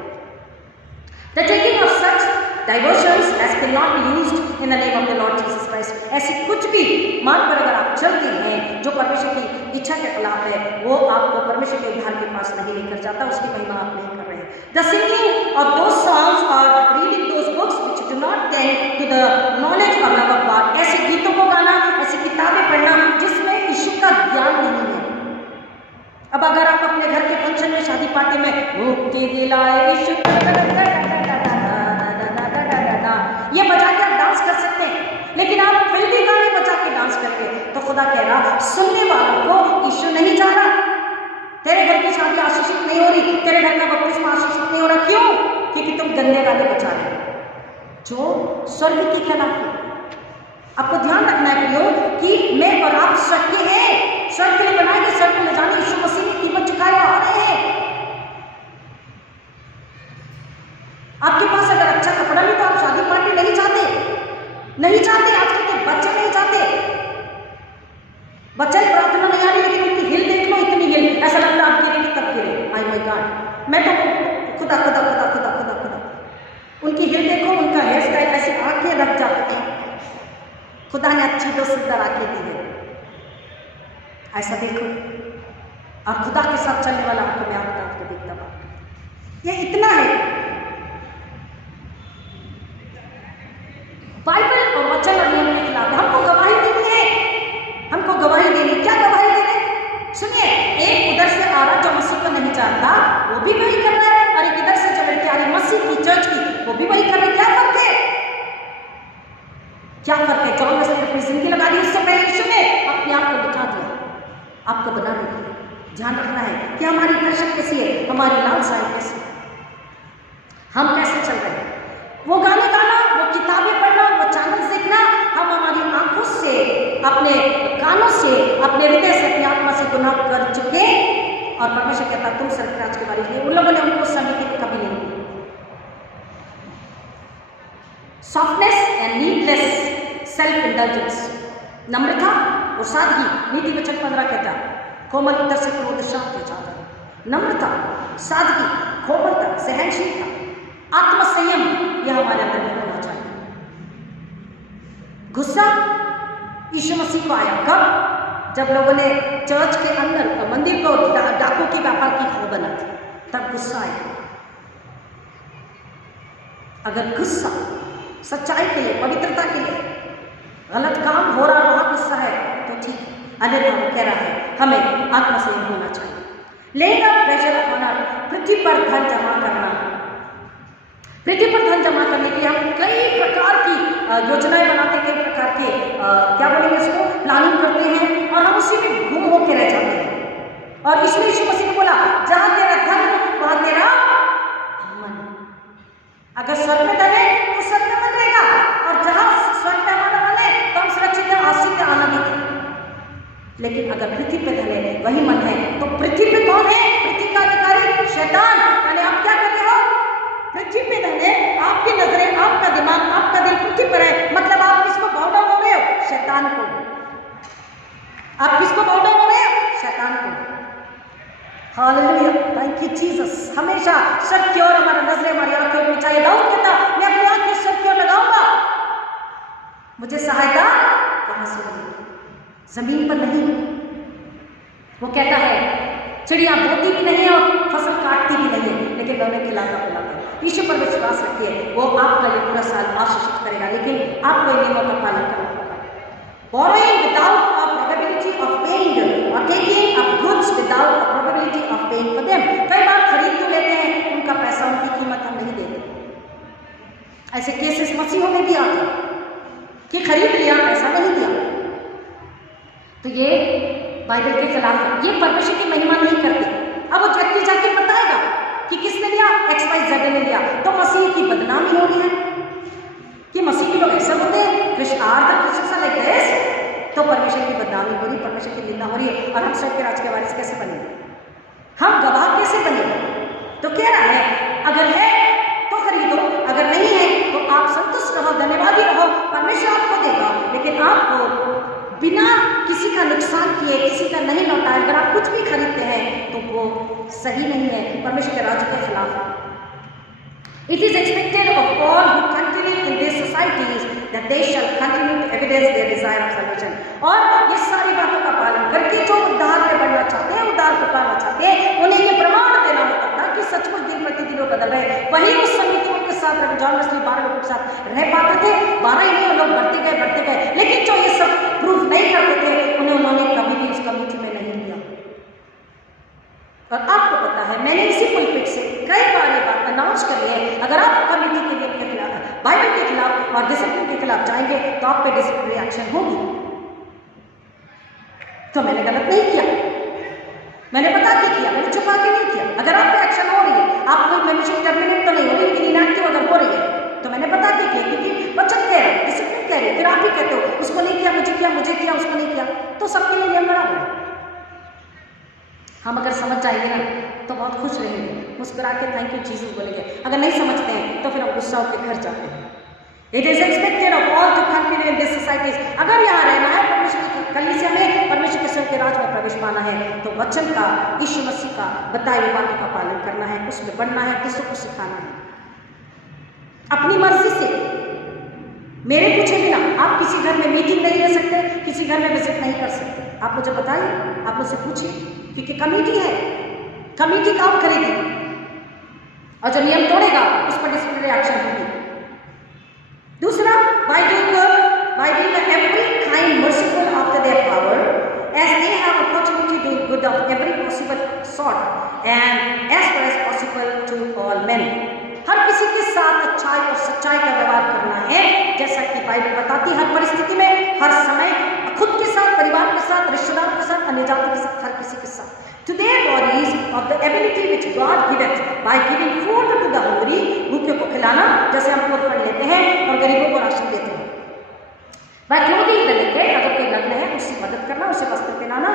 The taking of such diversions as cannot be used in the name of the Lord Jesus Christ। ऐसी कुछ भी मार्ग पर अगर आप चलते हैं जो परमेश्वर की इच्छा के खिलाफ है, वो आपको परमेश्वर के उद्धार के पास नहीं लेकर जाता, उसकी महिमा आप नहीं कर रहे हैं। The singing of those songs और reading those books which do not tend to the knowledge of love of God, ऐसे गीतों को गाना, ऐसी किताबें पढ़ना जिसमें यीशु का ज्ञान नहीं है। अब अगर आप अपने घर के फंक्शन में, शादी पार्टी में मुक्ति दिलाए यीशु ये बजा के आप डांस कर सकते हैं, लेकिन आप फिल्मी गाने बजा के डांस करके, तो खुदा कह रहा सुनने वालों को यीशु नहीं चाह रहा। तेरे घर की शादी आशीषित नहीं हो रही, तेरे घर का बपतिस्मा आशीषित नहीं हो रहा। क्यों? क्योंकि तुम गंदे गाने बजा रहे हो जो स्वर्ग के खिलाफ है। आपको ध्यान रखना है प्रियो कि मैं और आप स्वर्ग के हैं, स्वर्ग के लिए बनाए गए, स्वर्ग को ले जाने यीशु मसीह ने कीमत चुकाए आ रहे हैं। आपके पास अगर अच्छा कपड़ा नहीं तो आप शादी पार्टी नहीं चाहते, नहीं चाहते। आजकल के बच्चे नहीं चाहते, बच्चे प्रार्थना नहीं आ रही, लेकिन उनकी हिल देख लो, इतनी हिल, ऐसा लगता है आप गिरेंगे तब गिरे। आई माय गॉड, मैं तो खुदा खुदा खुदा खुदा खुदा खुदा, उनकी हिल देखो, उनका हेयर स्टाइल, ऐसी आंखें रख जाती हैं। खुदा ने अच्छी दो सुंदर आंखें दी है, ऐसा देखो। और खुदा के साथ चलने वाला आपको मैं आपको देखता हूं, ये इतना है। बाइबल और वचन और नियम के खिलाफ हमको गवाही देनी है, हमको गवाही देनी। क्या गवाही देनी? सुनिए, एक उधर से आ रहा जो मसीह को नहीं जानता, वो भी वही कर रहा है, और एक इधर से जो लड़की आ रही मसीह की चर्च की, वो भी वही कर रही। क्या फर्क है? क्या फर्क है? जॉन वेस्ली अपनी जिंदगी लगा दी, उससे पहले यीशु ने अपने आप को बिठा दिया आपको बनाने के लिए। ध्यान रखना है कि हमारी फैशन कैसी है, हमारी लालसाएं कैसी है, हम कैसे चल रहे हैं। वो गाने गाना, वो किताबें पढ़ना, वो चैनल्स देखना, हम हमारी आंखों से, अपने कानों से, अपने हृदय से, अपनी आत्मा से गुनाह कर चुके। और परमेश्वर कहता तुम सरफराज के बारे में, उन लोगों ने उनको समय के लिए कभी नहीं। Softness and needless self indulgence, नम्रता और सादगी। नीति वचन 15 कहता कोमल उत्तर से क्रोध शांति चाहता। नम्रता, सादगी, कोमलता, सहनशीलता, आत्मसंयम, यह हमारे अंदर में होना चाहिए। गुस्सा यीशु मसीह को आया कब? जब लोगों ने चर्च के अंदर मंदिर को डाकू की व्यापार की खो बना थी, तब गुस्सा आया। अगर गुस्सा सच्चाई के लिए, पवित्रता के लिए, गलत काम हो रहा वहां गुस्सा है तो ठीक है, अन्यथा वो कह रहा है हमें आत्मसंयम होना चाहिए। लेगा प्रेशर ऑफ ऑनर, पृथ्वी पर धन जमा करना। पृथ्वी पर धन जमा करने के लिए हम कई प्रकार की योजनाएं बनाते हैं, कई प्रकार के क्या बोलेंगे इसको, प्लानिंग करते हैं, और हम उसी में गुम होकर रह जाते हैं। और इसमें यीशु मसीह ने बोला जहां तेरा धन वहां तेरा मन। अगर स्वर्ग में धन है तो स्वर्ग में मन रहेगा, और जहां स्वर्ग में हमारा मन है तो हम सुरक्षित है, आश्रित है, आनंदित है। लेकिन अगर पृथ्वी पे धन है, वही मन है, तो पृथ्वी पे कौन है? पृथ्वी का अधिकारी शैतान। यानी आप क्या कर रहे हो? पृथ्वी पे धन है, आपकी नजरें, आपका दिमाग, आपका दिल पृथ्वी पर है, मतलब आप किसको बाउ डाउन हो रहे हो? शैतान को। आप किसको बाउ डाउन हो रहे हो? शैतान को। Hallelujah, thank you Jesus. हमेशा स्वर्ग की ओर हमारा नजरें, हमारी आंखें उठनी चाहिए। दाऊद कहता मैं अपनी आंखें स्वर्ग की ओर लगाऊंगा, मुझे सहायता कहां से मिलेगी? जमीन पर नहीं। वो कहता है चिड़िया बोती भी नहीं है और फसल काटती भी नहीं है, लेकिन मैं उन्हें खिलाता पिलाता। यीशु पर विश्वास रखिए, वो आपका ये पूरा साल आशीषित करेगा, लेकिन आपको इन नियमों का पालन करना होगा। Borrowing without a probability of paying or taking up goods without a probability of paying for them। कई बार खरीद तो लेते हैं, उनका पैसा, उनकी कीमत हम नहीं देते। ऐसे केसेस मसीहों में भी आते कि खरीद लिया, पैसा नहीं दिया, तो ये बाइबल के खिलाफ है, ये परमेश्वर की महिमा नहीं करते। अब वो व्यक्ति जाके बताएगा कि किसने लिया, XYZ ने लिया, तो मसीह की बदनामी हो रही है कि मसीह के लोग ऐसे होते हैं, कृष्ण लाइक दिस, तो परमेश्वर की बदनामी हो रही, परमेश्वर की निंदा हो रही है। और हम स्वर्ग के राज के वारिस कैसे बनेंगे? हम गवाह कैसे बनेंगे? तो कह रहा है अगर है तो खरीदो, अगर नहीं है तो आप संतुष्ट रहो, धन्यवादी रहो, परमेश्वर आपको देगा। लेकिन आपको बिना किसी का नुकसान किए, किसी का नहीं लौटाए अगर आप कुछ भी खरीदते हैं तो वो सही नहीं है, परमेश्वर के राज्य के खिलाफ है। It is expected of all who continue in these societies that they shall continue to evidence their desire of salvation. और ये सारी बातों का पालन करके जो उद्धार में बढ़ना चाहते हैं, उद्धार को पाना चाहते हैं, उन्हें ये प्रमाण देना होता था कि सचमुच दिन प्रतिदिन बदल रहे। वही उस समिति के साथ जॉन वेस्ली 12 लोगों के साथ रह पाते थे, 12 ही नहीं, लोग बढ़ते गए, लेकिन जो ये सब प्रूफ नहीं करते थे उन्होंने कभी भी उस कमिटी में नहीं लिया। और आपको पता है मैंने इसी पुलपिट से कई बार ये बात अनाउंस करी है, अगर आप कमिटी के लिए बाइबल के खिलाफ और डिसिप्लिन के खिलाफ जाएंगे तो आप पे डिसिप्लिनरी एक्शन होगी। तो मैंने गलत नहीं किया, मैंने बता के किया, मैंने छुपा के नहीं किया। अगर आप पे एक्शन हो रही है, आप कोई मेंबरशिप टर्मिनेट तो नहीं हो रही, लेकिन इनएक्टिव अगर हो रही है तो मैंने बता के किया, क्योंकि वचन कह रहे, डिसिप्लिन कह रहे, फिर आप ही कहते हो उसको नहीं किया, मुझे किया, उसको नहीं किया, तो सबके लिए नियम बराबर है। हम अगर समझ जाएंगे ना तो बहुत खुश रहेंगे, मुस्कुरा के थैंक यू जीसस बोलेंगे। अगर नहीं समझते हैं तो फिर हम गुस्सा होकर घर जाते हैं। It is expected of all to continue in this societies. अगर यहाँ रहना है, परमेश्वर की कलीसिया में, परमेश्वर के स्वर्ग के राज में प्रवेश पाना है, तो वचन का, यीशु मसीह का बताए हुए बातों का पालन करना है, उसमें बढ़ना है, दूसरों को सिखाना है अपनी मर्जी से, मेरे पूछे बिना। आप किसी घर में मीटिंग नहीं ले सकते, किसी घर में विजिट नहीं कर सकते। आप मुझे बताइए, आप मुझसे पूछिए, क्योंकि कमेटी है, कमेटी काम करेगी और जो नियम तोड़ेगा उस पर डिसिप्लिनरी एक्शन होगी। दूसरा, by being every kind merciful after their power, as they have opportunity to do good of every possible sort and as far as possible to all men. हर किसी के साथ अच्छाई और सच्चाई का व्यवहार करना है, जैसा कि बाइबल बताती है, हर परिस्थिति में, हर समय, खुद के साथ, परिवार के साथ, रिश्तेदारों के साथ, अन्य जाति के साथ, हर किसी के साथ। To their bodies of the ability which God giveth by giving food to the hungry, भूखे को खिलाना, जैसे हम पोर फंड लेते हैं और गरीबों को राशन देते हैं। By clothing the naked, अगर कोई नग्न है उसकी मदद करना, उसे वस्त्र पहनाना।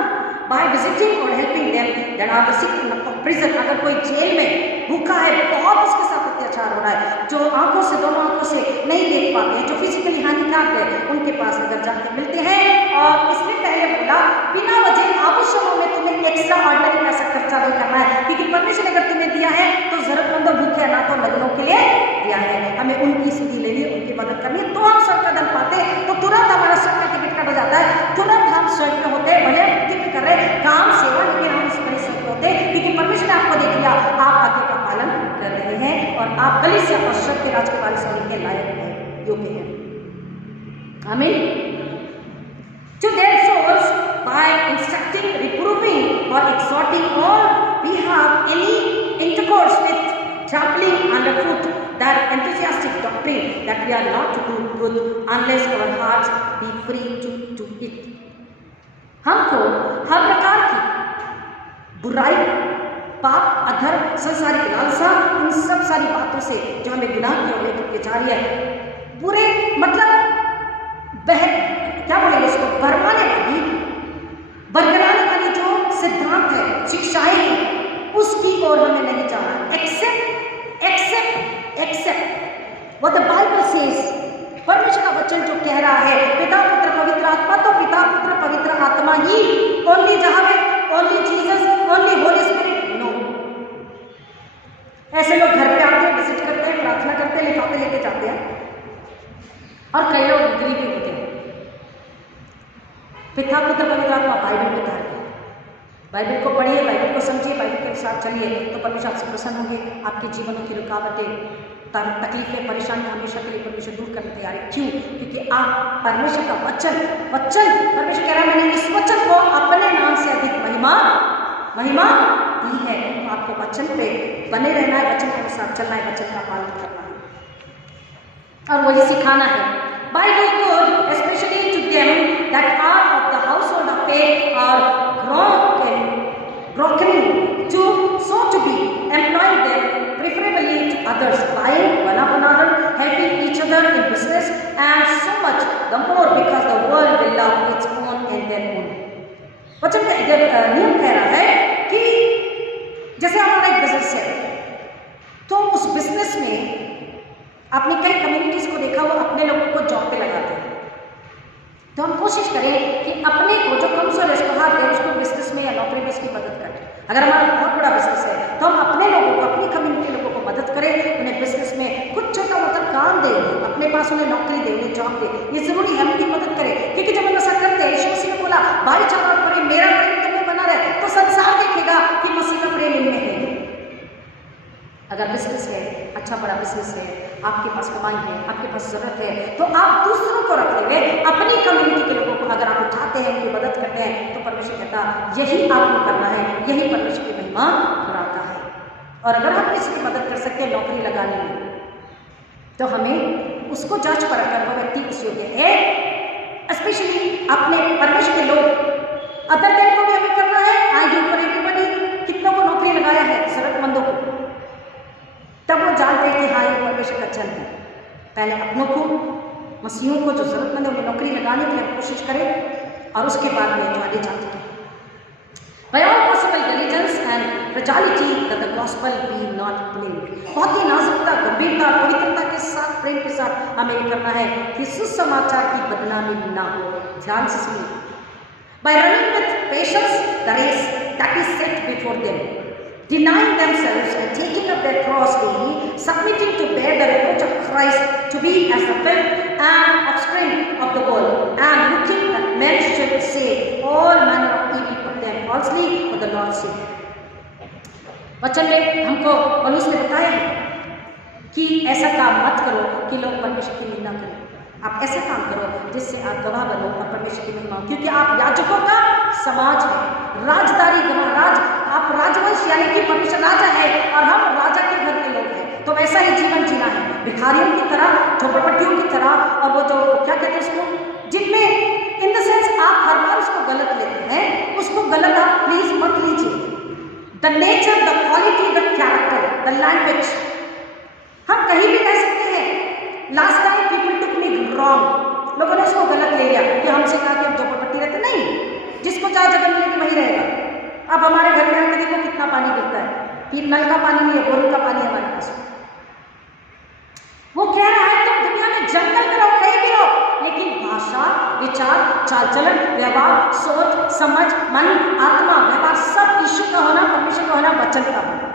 By visiting or helping them that are the sick of prison, अगर कोई जेल में भूखा है, बहुत उसके साथ अत्याचार हो रहा है, जो आंखों से, दोनों आंखों से नहीं देख पाते हैं, जो फिजिकली हानिकारक है, उनके पास अगर जाके मिलते हैं। और इसमें पहले बोला, बिना वजह आवश्यकों में तुम्हें एक्स्ट्रा ऑर्डिनरी पैसा खर्चा नहीं करना है, क्योंकि परमेश्वर ने अगर तुम्हें दिया है तो जरूरतमंदों, भूखे, अनाथ और नग्नों के लिए दिया है। हमें उनकी स्थिति लेनी है, उनकी मदद करनी है, तो हम स्वर्ग का धन पाते हैं, तो तुरंत हमारा स्वर्ग का टिकट कट हो जाता है, तुरंत हम स्वर्ग में होते हैं। भले हम कर रहे काम, सेवा, लेकिन हम इस पर स्वर्ग होते हैं, क्योंकि परमेश्वर ने आपको देख लिया, आप आज्ञा का पालन कर रहे हैं और आप कलीसिया और स्वर्ग के राज के वारिस होने के लायक हैं, योग्य हैं। आमीन। To their souls, by instructing, reproving, or exhorting all we have any intercourse with, trampling underfoot that enthusiastic doctrine that we are not to do good unless our hearts be free to it. हमको हर प्रकार की बुराई, पाप, अधर्म, संसारिक लालसा, इन सब सारी बातों से जो हमें गुनाह की ओर लेकर जा रही है, बुरे मतलब क्या बोलेंगे इसको, भरमाने वाली, बरगलाने वाली जो सिद्धांत है, शिक्षाएं हैं, उसकी ओर हमें नहीं जाना। Except what the Bible says, परमेश्वर का वचन जो कह रहा है, पिता, पुत्र, पवित्र आत्मा, तो पिता, पुत्र, पवित्र आत्मा ही, only Yahweh, only Jesus, only holy spirit, no. ऐसे लोग घर पे आते हैं, विजिट करते हैं, प्रार्थना करते हैं, लिफाफे लेके जाते हैं, और कई लोग एग्री भी होते हैं। पिता, पुत्र, पवित्र आत्मा बाइबल में था, बाइबल को पढ़िए, बाइबल को समझिए, बाइबल के साथ चलिए, तो परमेश्वर आपसे प्रसन्न होंगे। आपके जीवनों की रुकावटें, तकलीफें, परेशानी हमेशा के लिए परमेश्वर दूर करने तैयार है। क्यों? क्योंकि आप परमेश्वर का वचन परमेश्वर कह रहा है, मैंने इस वचन को अपने नाम से अधिक महिमा दी है। आपको वचन पे बने रहना है, वचन के साथ चलना है, वचन का पालन करना है और वही सिखाना है। By doing good, especially to them that are of the household of faith, are broken to so to be, employing them preferably to others, buying one of another, helping each other in business, and so much the more because the world will love its own and their own. वचन का नियम कह रहा है कि जैसे हमारा एक बिजनेस है, तो उस बिजनेस में आपने कई कम्युनिटीज को देखा, वो अपने लोगों को जॉब पे लगाते हैं। तो हम कोशिश करें कि अपने को जो कम से रेस्टोरेंट है उसको बिजनेस में या नौकरी में उसकी मदद करें। अगर हमारा बहुत बड़ा बिजनेस है तो हम अपने लोगों को, अपनी कम्युनिटी लोगों को मदद करें, उन्हें बिजनेस में कुछ छोटा मोटा काम दें, अपने पास उन्हें नौकरी दे, उन्हें जॉब दे। ये जरूरी है उनकी मदद करे, क्योंकि जब हम ऐसा करते हैं, यीशु मसीह ने बोला भाईचारा और प्रेम, मेरा प्रेम तुम में बना रहे, तो संसार देखेगा कि मसीह का प्रेम इनमें है। अगर बिजनेस है, अच्छा बड़ा बिजनेस है, आपके पास कमाई है, आपके पास जरूरत है, तो आप दूसरों को रखते हुए अपनी कम्युनिटी के लोगों को अगर आप उठाते हैं, उनकी मदद करते हैं, तो परमेश्वर कहता यही आपको करना है, यही परमेश्वर की महिमा बढ़ाता है। और अगर हम किसी की मदद कर सकते हैं नौकरी लगाने में, तो हमें उसको जांच परख कर वो व्यक्ति किस योग्य है, स्पेशली अपने परमेश्वर के लोग अदर देन को भी हमें करना है। आई डू फॉर एवरीबॉडी, कितनों को नौकरी लगाया है, जरूरतमंदों को, तब वो जानते हैं कि हाँ ये परमेश्वर का चल है। पहले अपनों को, मसीहों को जो जरूरतमंद है उन्हें नौकरी लगाने की हम कोशिश करें, और उसके बाद में जो आगे जाते हैं। By all possible diligence and fragility that the gospel be not blamed. बहुत ही नाजुकता, गंभीरता, पवित्रता के साथ, प्रेम के साथ हमें ये करना है कि सुसमाचार की बदनामी ना हो। ध्यान से सुनिए। By running with patience the race that is set before them, denying themselves and taking up their cross daily, submitting to bear the reproach of Christ, to be as the filth and offspring of the world, and looking that men should say all manner of evil of them falsely for the Lord's sake. वचन में हमको पौलुस ने बताया है कि ऐसा काम मत करो कि लोग परमेश्वर की निंदा करें। आप ऐसा काम करो जिससे आप गवाह बनो और परमेश्वर की महिमा, क्योंकि आप याजकों का समाज है, राजदारी गवाह, आप राजवंश यानी कि परमेश्वर राजा है और हम राजा के घर के लोग हैं। तो वैसा ही जीवन जीना है, भिखारियों की तरह, झोपड़पट्टियों की तरह, और वो जो क्या कहते हैं उसको, जिनमें इन द सेंस आप हर बार उसको गलत लेते हैं, उसको गलत आप प्लीज मत लीजिए। The nature, the quality, the character, the language, हम कहीं भी कह सकते हैं last time people took me wrong, लोगों ने उसको गलत ले लिया कि हमसे कहा कि हम झोपड़पट्टी रहते, नहीं, जिसको जहाँ जगह मिलेगी वही रहेगा। अब हमारे घर में आके देखो कितना पानी गिरता है, फिर नल का पानी नहीं है, बोरिंग का पानी हमारे पास। वो कह रहा है तुम दुनिया में जंगल में रहो, कहीं भी रहो, लेकिन भाषा, विचार, चाल चलन, व्यवहार, सोच, समझ, मन, आत्मा, व्यवहार सब ईश्वर का होना, परमेश्वर का होना, वचन का होना।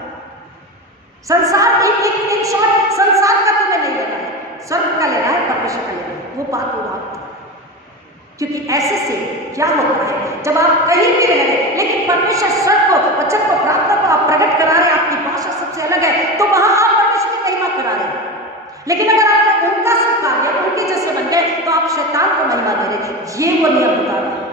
संसार इन शॉर्ट संसार का तुम्हें नहीं लेना है, स्वर्ग का लेना है, परमेश्वर का लेना है। वो बात हो रहा, क्योंकि ऐसे से क्या होता है, जब आप कहीं भी रह रहे लेकिन परमेश्वर स्वर्ग को, वचन को, प्रार्थना को आप प्रकट करा रहे, आपकी भाषा सबसे अलग है, तो वहां आप परमेश्वर की महिमा करा रहे हैं। लेकिन अगर आपने उनका स्वीकार या उनके जैसे बन गए तो आप शैतान को महिमा दे रहे। ये वो नियम बता रहे हैं।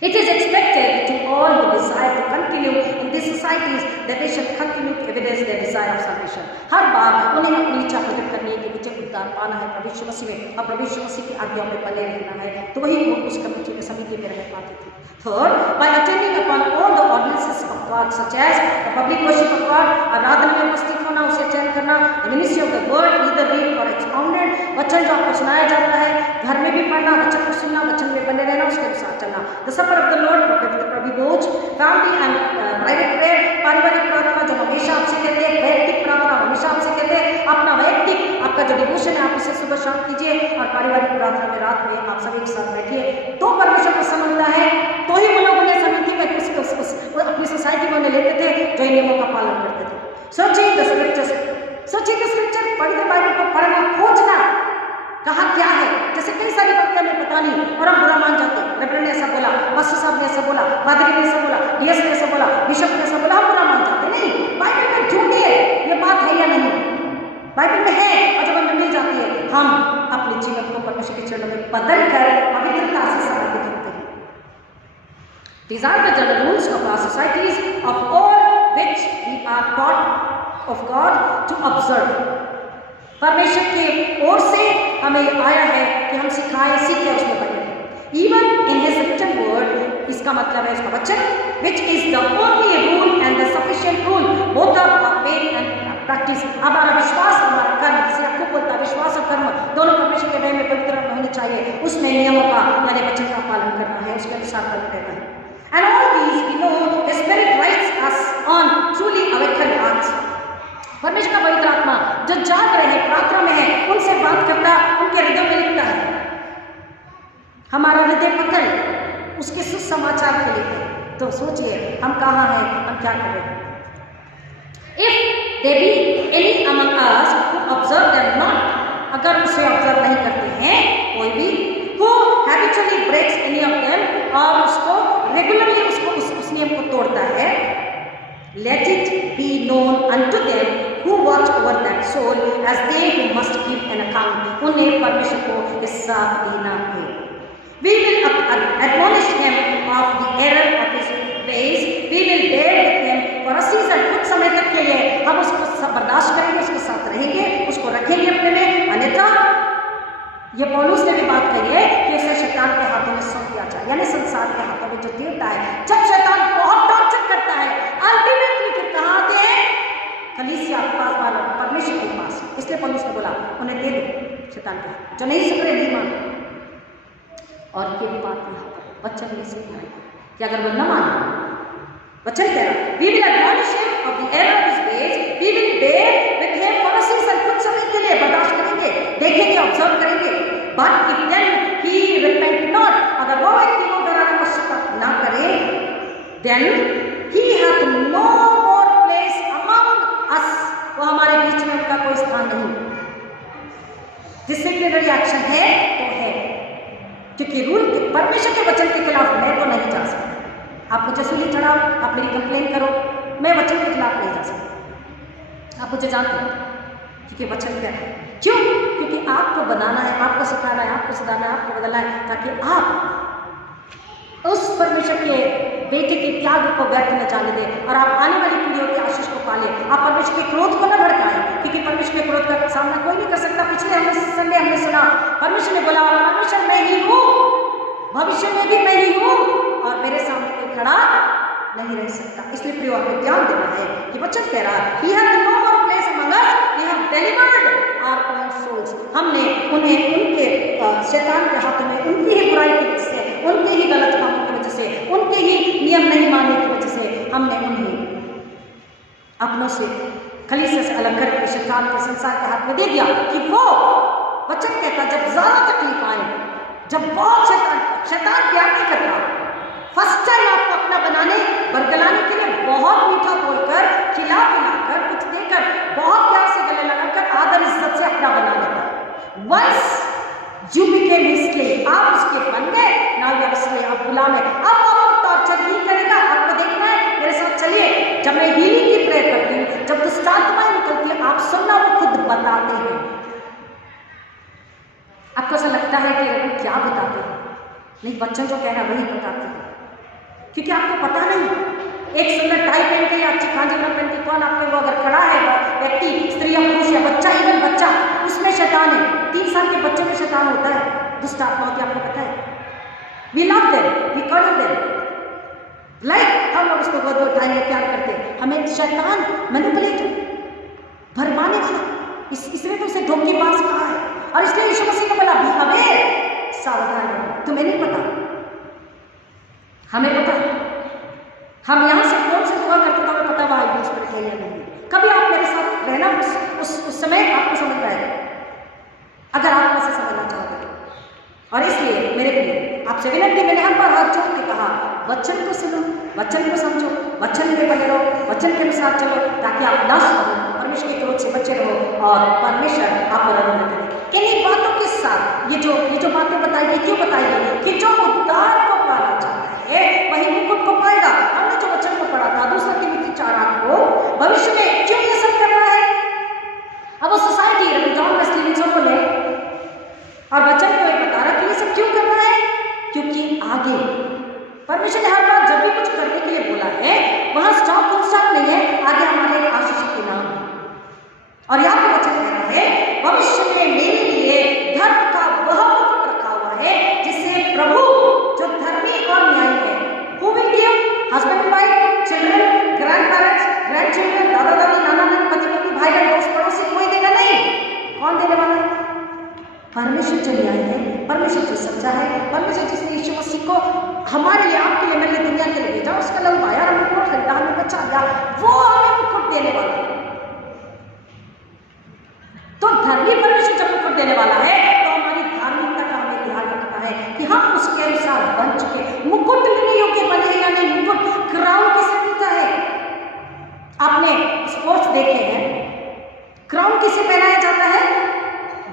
It is expected to all who desire to continue in these societies that they should continue to evidence their desire of salvation. हर बार उन्हें अपनी इच्छा प्रकट करनी है कि मुझे उद्धार पाना है प्रभु यीशु मसीह में, और प्रभु यीशु मसीह की आज्ञाओं में बने रहना है, तो वही लोग उस कमेटी में, समिति में रह पाते थे। Third, by attending upon all the ordinances of God, such as the public worship of God, आराधना में उपस्थित होना, उसे अटेंड करना, the ministry of the word, either read or expounded, वचन जो आपको सुनाया जाता है, घर में भी पढ़ना, वचन को सुनना, वचन में बने रहना, उसके अनुसार चलना। The supper of the Lord, Prabhu Bhoj, family and private prayer, पारिवारिक प्रार्थना जो हमेशा आपसे कहते हैं, वैयक्तिक प्रार्थना हमेशा आपसे कहते हैं, अपना वैयक्तिक आपका जो डिवोशन है आप इसे सुबह शाम कीजिए, और पारिवारिक प्रार्थना में रात में आप सभी के साथ बैठिए, तो परमेश्वर प्रसन्न होता है। तो ही वो लोग उन्हें समिति में अपनी सोसाइटी में उन्हें लेते थे जो इन नियमों का पालन करते थे। सोचिए द स्क्रिप्चर्स, पवित्र बाइबल को पढ़ना, खोजना, कहा क्या है, जैसे कई सारी बातें हमें पता नहीं और हम बुरा मान जाते हैं। रेवरेंड ने ऐसा बोला, पास्टर साहब ने ऐसा बोला, पादरी ने ऐसा बोला, डीएस ने ऐसा बोला, बिशप ने ऐसा बोला, हम बुरा मान जाते नहीं। बाइबल में झूठी है, ये बात है या नहीं? बाइबल में है, और जब हमें मिल जाती है हम अपने जीवन को परमेश्वर के चरणों में बदल कर पवित्रता से समर्पित करते हैं। These are the general rules of our societies, of all which we are taught of God to observe. परमेश्वर की ओर से हमें आया है कि हम सिखाएं, सीखें, उसमें बने। Even in His written word, इसका मतलब है उसका वचन, which is the only rule and the sufficient rule both of our faith and practice. हमारा विश्वास, हमारा कर्म, जिसे आपको बोलता है विश्वास और कर्म दोनों परमेश्वर के में पवित्र होनी चाहिए, उसमें नियमों का यानी वचन का पालन करना है, उसके अनुसार करना है। And all these we know the Spirit writes us on truly awakened hearts. परमेश्वर का पवित्र आत्मा जो जाग रहे हैं, प्रार्थना में है, उनसे बात करता, उनके हृदय में लिखता है। हमारा हृदय पकड़ उसके सुसमाचार के लिए। तो सोचिए हम कहाँ हैं, हम क्या कर रहे हैं। If there be any among us who observe them not, अगर उसे ऑब्जर्व नहीं करते हैं कोई भी, who habitually breaks any of them, और उसको रेगुलरली उस नियम को तोड़ता है, let it be known unto them who watch over that soul as they who must give an account, उन्हें परमेश्वर को हिसाब देना है। We will admonish him of the error of his ways, we will bear with him for a season, कुछ समय तक के लिए हम उसको बर्दाश्त करेंगे, उसके साथ रहेंगे, उसको रखेंगे अपने में, अन्यथा ये पौलुस ने भी बात कही है कि उसे शैतान के हाथों में सौंप दिया जाए, यानी संसार के हाथों में जो देवता है। जब शैतान बहुत टॉर्चर करता है, अल्टीमेटली फिर कहाँ आते हैं? कलीसिया के पास वाला परमेश्वर के पास। इसलिए पौलुस ने बोला उन्हें दे दो शैतान के, जो नहीं सुधरे नहीं माने। और ये बात यहाँ पर वचन में से आई कि अगर वो न माने, वचन कह रहा we will admonish him of the error of his ways, we will bear with him for a season, कुछ समय के लिए बर्दाश्त करेंगे, देखेंगे, ऑब्जर्व करेंगे। But if then he repent not, अगर वो व्यक्ति को डराने को पश्चाताप ना करे, then he hath no more place among us, वो हमारे बीच में उनका कोई स्थान नहीं। डिसिप्लिनरी एक्शन है तो है, क्योंकि रूल परमेश्वर के वचन के खिलाफ मैं तो नहीं जा सकता। आप मुझे सूली चढ़ाओ, आप मेरी कंप्लेन करो, मैं वचन के खिलाफ नहीं जा सकता। आप मुझे जानते हैं क्योंकि वचन क्या है। क्यों? क्योंकि आपको बनाना है, आपको सिखाना है, आपको सुधारना है, आपको बदलना है, ताकि आप उस परमेश्वर के बेटे के त्याग को व्यर्थ न जाने दें और आप आने वाली पीढ़ियों की आशीष को पालें। आप परमेश्वर के क्रोध को न भड़काएं, क्योंकि परमेश्वर के क्रोध का सामना कोई नहीं कर सकता। पिछले संडे हमने सुना, परमेश्वर ने बोला परमेश्वर मैं ही हूँ, भविष्य में भी मैं ही हूँ, और मेरे सामने कोई खड़ा नहीं रह सकता। इसलिए प्रियो हमें ध्यान देना है कि वचन कह रहा है He has no more place among us, we have delivered our own souls, हमने उन्हें उनके शैतान के हाथों में, उनकी ही बुराई की वजह से, उनके ही गलत कामों की वजह से, उनके ही नियम नहीं मानने की वजह से हमने उन्हें अपनों से कलीसिया से अलग करके शैतान के संसार के हाथ में दे दिया। कि वो वचन कहता जब ज्यादा तकलीफ आए, जब बहुत शैतान प्यार नहीं करता, फर्स्ट टाइम आपको अपना बनाने बरगलाने के लिए बहुत मीठा बोलकर, खिला पिलाकर, कुछ देकर, बहुत प्यार से गले लगाकर, आदर इज्जत से अपना बना लेता। Once you became his slave, आप उसके बन गए, नाउ यू आर स्लेव, आप गुलाम है। अब आपको टॉर्चर ही करेगा, आपको देखना है, मेरे साथ चलिए। जब मैं हीलिंग की प्रेयर करती हूँ, जब दुष्टात्माएं निकलती है, आप सुनना, वो खुद बताते हैं। आपको ऐसा लगता है कि वो क्या बताते हैं? नहीं, बच्चों जो कह रहा वही बताते हैं, क्योंकि आपको पता नहीं। एक सुंदर टाई पहन के या अच्छी कांजीवरम पहन के कौन आपके वो अगर खड़ा है व्यक्ति, स्त्री या पुरुष या बच्चा, इवन बच्चा, उसमें शैतान है। 3 साल के बच्चे में शैतान होता है, दुष्ट आत्मा होती है, आपको पता है। We love them, we curl them, like हम लोग उसको गोद में उठाएंगे, प्यार करते हैं। हमें शैतान मैनिपुलेटर, भरमाने वाला, इसलिए तो उसे धोखेबाज कहा है। और इसलिए यीशु मसीह को बोला बी अवेयर, सावधान रहो। तुम्हें नहीं पता, हमें पता। हम यहाँ से फोन से दुआ करते तो हमें पता वहाँ स्पिरिट है या नहीं। कभी आप मेरे साथ रहना, उस समय आपको समझ पाएगा, अगर आप वैसे समझना चाहोगे। और इसलिए मेरे लिए आपसे विनती, मैंने हर बार हाथ जोड़ के कहा, वचन को सुनो, वचन को समझो, वचन में बने रहो, वचन के अनुसार चलो, ताकि आप नाश हो, परमेश्वर के क्रोध से बचे रहो और परमेश्वर आपको रक्षा करे। इन्हीं बातों के साथ ये जो बातें बताई गई, क्यों बताई गई? कि जो उद्धार को पाना चाहता है वही मुकुट को पाएगा। हमने जो वचन को पढ़ा था 2 तिमोथी 4:8 को, भविष्य में क्यों ये सब करना है? अब वो सोसाइटी जॉन वेस्ली ने जो बोले और वचन को बता रहा कि ये सब क्यों करना है, क्योंकि आगे परमेश्वर ने हर बार जब भी कुछ करने के लिए बोला है, वहां स्टॉप फुल स्टॉप नहीं है, आगे हमारे आशीष के नाम है। और यहाँ पे वचन कह रहा है भविष्य में मेरे लिए धर्म का वह मुकुट रखा हुआ है, जिससे प्रभु जो धर्मी और न्यायी है, who will give husband wife, children, grandparents, grandchildren, दादा दादी, नाना नानी, पति पत्नी, भाई बहन, दोस्त पड़ोसी, कोई देगा नहीं। कौन देने वाला है? परमेश्वर जो न्याय है, परमेश्वर जो सच्चा है, परमेश्वर जिसने यीशु मसीह को हमारे लिए, आपके लिए, मेरे लिए, दुनिया के लिए भेजा, उसका लहू बहाया, हमें मुकुट खरीदा, हमें बचा दिया, वो हमें मुकुट देने वाला है। तो धर्मी परमेश्वर जब मुकुट देने वाला है, तो हमारी धार्मिकता का हमें ध्यान रखना है कि हम उसके अनुसार बन चुके। मुकुट लेने योग्य बने या नहीं, मुकुट क्राउन किसे मिलता है? आपने स्पोर्ट्स देखे हैं, क्राउन किसे पहनाया जाता है?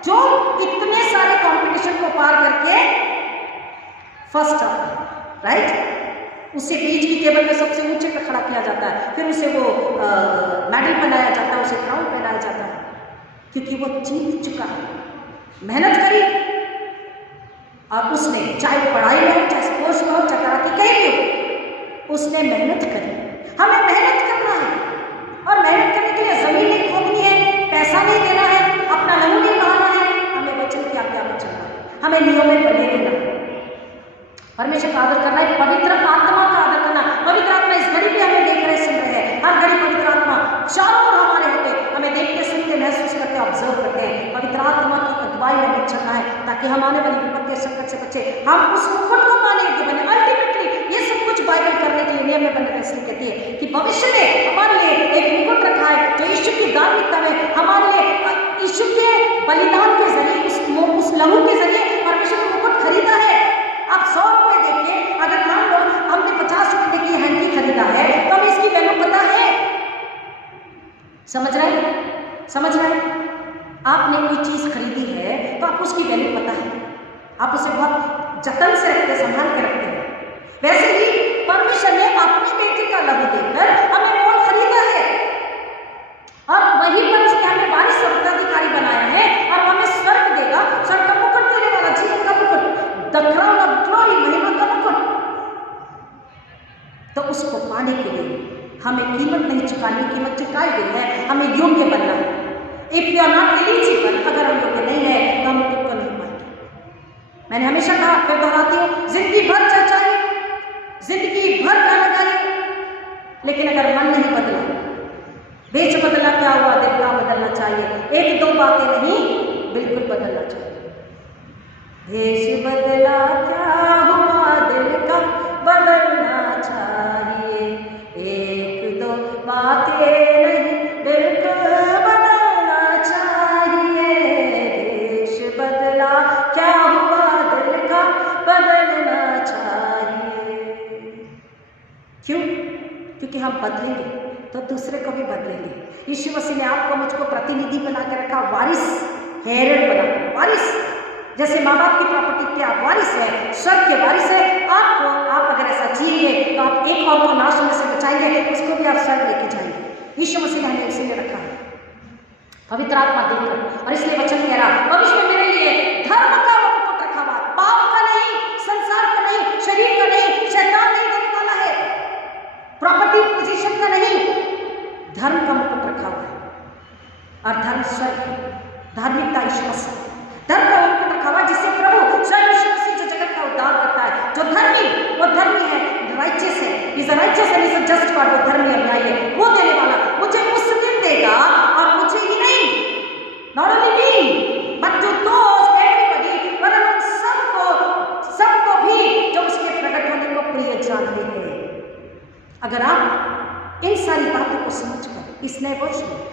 जो इतने सारे कंपटीशन को पार करके फर्स्ट आता है, राइट, उसे बीच की टेबल में सबसे ऊंचे पे खड़ा किया जाता है, फिर उसे वो मेडल पहनाया जाता है, उसे क्राउन पहनाया जाता है, क्योंकि वो जीत चुका है, मेहनत करी, और उसने चाहे पढ़ाई में हो, चाहे स्पोर्ट्स में हो, चाहे कराटे कहीं भी हो, उसने मेहनत करी। हमें मेहनत करना है, और मेहनत करने के लिए जमीन नहीं खोदनी है, पैसा नहीं देना है, अपना लहू नहीं बहाना है, हमें वचन की आज्ञा में चलना है, हमें नियम में बने रहना है, परमेश्वर का आदर करना है, पवित्र आत्मा का आदर करना। पवित्र आत्मा इस घड़ी भी हमें देख रहे, सुन रहे हैं, हर घड़ी पवित्र आत्मा चारों ओर हमारे होते, हमें देखते, सुनते, महसूस करते, ऑब्जर्व करते हैं। पवित्र आत्मा की अगुवाई में चलना है, ताकि हम आने वाली विपत्ति संकट से बचे, हम उस मुकुट को पाने योग्य बने। अल्टीमेटली ये सब कुछ बाइबल करने के लिए नियम में बने रहने कहती है कि भविष्य में हमारे लिए एक मुकुट रखा है, जो यीशु की धार्मिकता में हमारे लिए यीशु के बलिदान के जरिए, उस लहू के जरिए परमेश्वर ने मुकुट खरीदा है। आप 100 रुपए देके, अगर मान लो हमने 50 रुपए देके हैंकी खरीदा है, तो हमें इसकी वैल्यू पता है। समझ रहे हैं? समझ रहे हैं? आपने कोई चीज खरीदी है तो आपको उसकी वैल्यू पता है, आप उसे बहुत जतन से रखते, संभाल के रखते हैं। वैसे ही परमेश्वर ने अपने बेटे का लहू देकर हमें मोल खरीदा है, और वही परमेश्वर हमें वारिस और उत्तराधिकारी बनाया है, और हमें स्वर्ग देगा, स्वर्ग का मुकुट देने वाला, जीवन का मुकुट, द क्राउन ऑफ ग्लोरी, महिमा का मुकुट। तो उसको पाने के लिए हमें कीमत नहीं चुकानी, कीमत चुकाई गई है, हमें योग्य बनना है। If you are not eligible, अगर हम योग्य नहीं है तो हम मुकुट को नहीं पाएंगे। मैंने हमेशा कहा, फिर दोहराती हूँ, जिंदगी भर चर्चाई, जिंदगी भर गाना गाई, लेकिन अगर मन नहीं बदला, बेच बदला क्या हुआ, दिल का बदलना चाहिए। एक दो बातें नहीं, बिल्कुल बदलना चाहिए। देश बदला क्या हुआ, दिल का बदलना चाहिए, एक दो बातें नहीं, बिल्कुल बदलना चाहिए। देश बदला क्या हुआ, दिल का बदलना चाहिए। क्यों? क्योंकि हम बदलेंगे तो दूसरे को भी बदलेंगे। यीशु मसीह ने आपको मुझको प्रतिनिधि बना कर रखा, वारिस, हेरेड बना, वारिस। जैसे माँ बाप की प्रॉपर्टी के आप वारिस है, स्वर्ग के वारिस है, आपको, आप अगर ऐसा जिएंगे तो आप एक और को नाश होने से बचाएंगे, उसको भी आप स्वर्ग लेके जाएंगे। यीशु मसीह ने हमें इसीलिए रखा है, पवित्र आत्मा देकर, और इसलिए वचन कह रहा, भविष्य में मेरे लिए धर्म का मुकुट रखा हुआ, पाप का नहीं, संसार का नहीं, शरीर का नहीं, शैतान नहीं देने वाला है, प्रॉपर्टी पोजीशन का नहीं, धर्म का मुकुट रखा हुआ है। और धर्म स्वर्ग है, धार्मिकता यीशु मसीह, धर्म का मुकुट रखा हुआ, जिससे प्रभु स्वयं यीशु मसीह जो जगत का उद्धार करता है, जो धर्मी, वो धर्मी है, राइचियस है, is a righteous and is a just God, वो धर्मी अन्याय है, वो देने वाला मुझे उस दिन देगा, और मुझे ही नहीं, not only me but to those everybody, वरन उन सबको भी जो उसके प्रकट होने को प्रिय जानते हैं। अगर आप इन सारी बातों को समझकर इस नए वर्ष में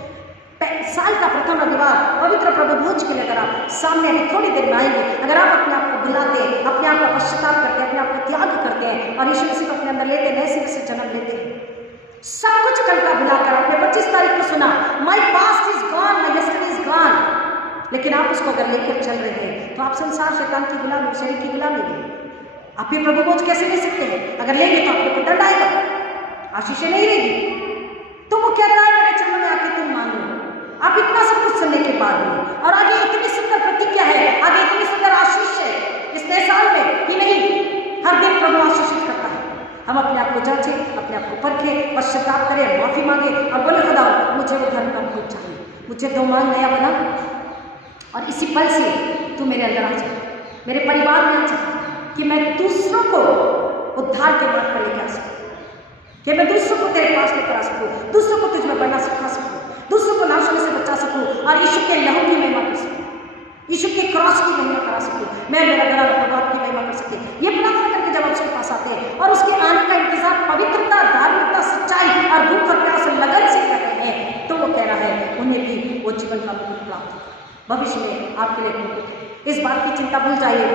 साल का प्रथम रविवार पवित्र प्रभु भोज के लिए अगर आप सामने थोड़ी देर में आएंगे, अगर आप अपने आप को बुलाते, अपने आप को पश्चाताप करके, अपने आप को त्याग करते हैं और यीशु मसीह को अपने अंदर लेते, नए सिरे से जन्म लेते हैं, सब कुछ कल का भुलाकर आपने 25 तारीख को सुना, my past is gone, my yesterday is gone, लेकिन आप उसको अगर लेकर चल रहे हैं तो आप संसार, शैतान की गुलामी, शरीर की गुलामी में आप ये प्रभु भोज कैसे ले सकते हैं? अगर लेंगे तो आपके ऊपर दंड आएगा, आशीषें नहीं रहेगी। तो वो कहता है, मेरे चरणों में आके तुम मानो। आप इतना सब कुछ सुनने के बाद में, और आगे इतनी सुंदर प्रतिज्ञा है, आगे इतनी सुंदर आशीष है इस नए साल में ही नहीं, हर दिन प्रभु आशीषित करता है। हम अपने आप को जांचे, अपने आप को परखे, पश्चाताप करें, माफी मांगे और बोले, खुदा मुझे वो धर्म का मुकुट चाहिए, मुझे 2 मांग नया बना, और इसी पल से तू मेरे अंदर आ जा, मेरे परिवार में आ जा, कि मैं दूसरों को उद्धार के मार्ग पर लेकर आ सकूँ, कि मैं दूसरों को तेरे पास लेकर आ सकूँ, दूसरों को तुझ में बढ़ना सिखा सकूँ, दूसरों को नाश होने से बचा सकूँ, और यीशु के लहू की महिमा कर सकूँ, यीशु के क्रॉस की महिमा करा सकूँ, मैं मेरा घर और बाप की महिमा कर सकती। ये प्रार्थना करके जब आप उसके पास आते हैं और उसके आने का इंतजार पवित्रता, धार्मिकता, सच्चाई और भूख और प्यास और लगन से कर रहे हैं, तो वो कह रहा है उन्हें भी वो जीवन का मुकुट प्राप्त होगा, भविष्य में आपके लिए मुकुट है। इस बात की चिंता भूल जाइए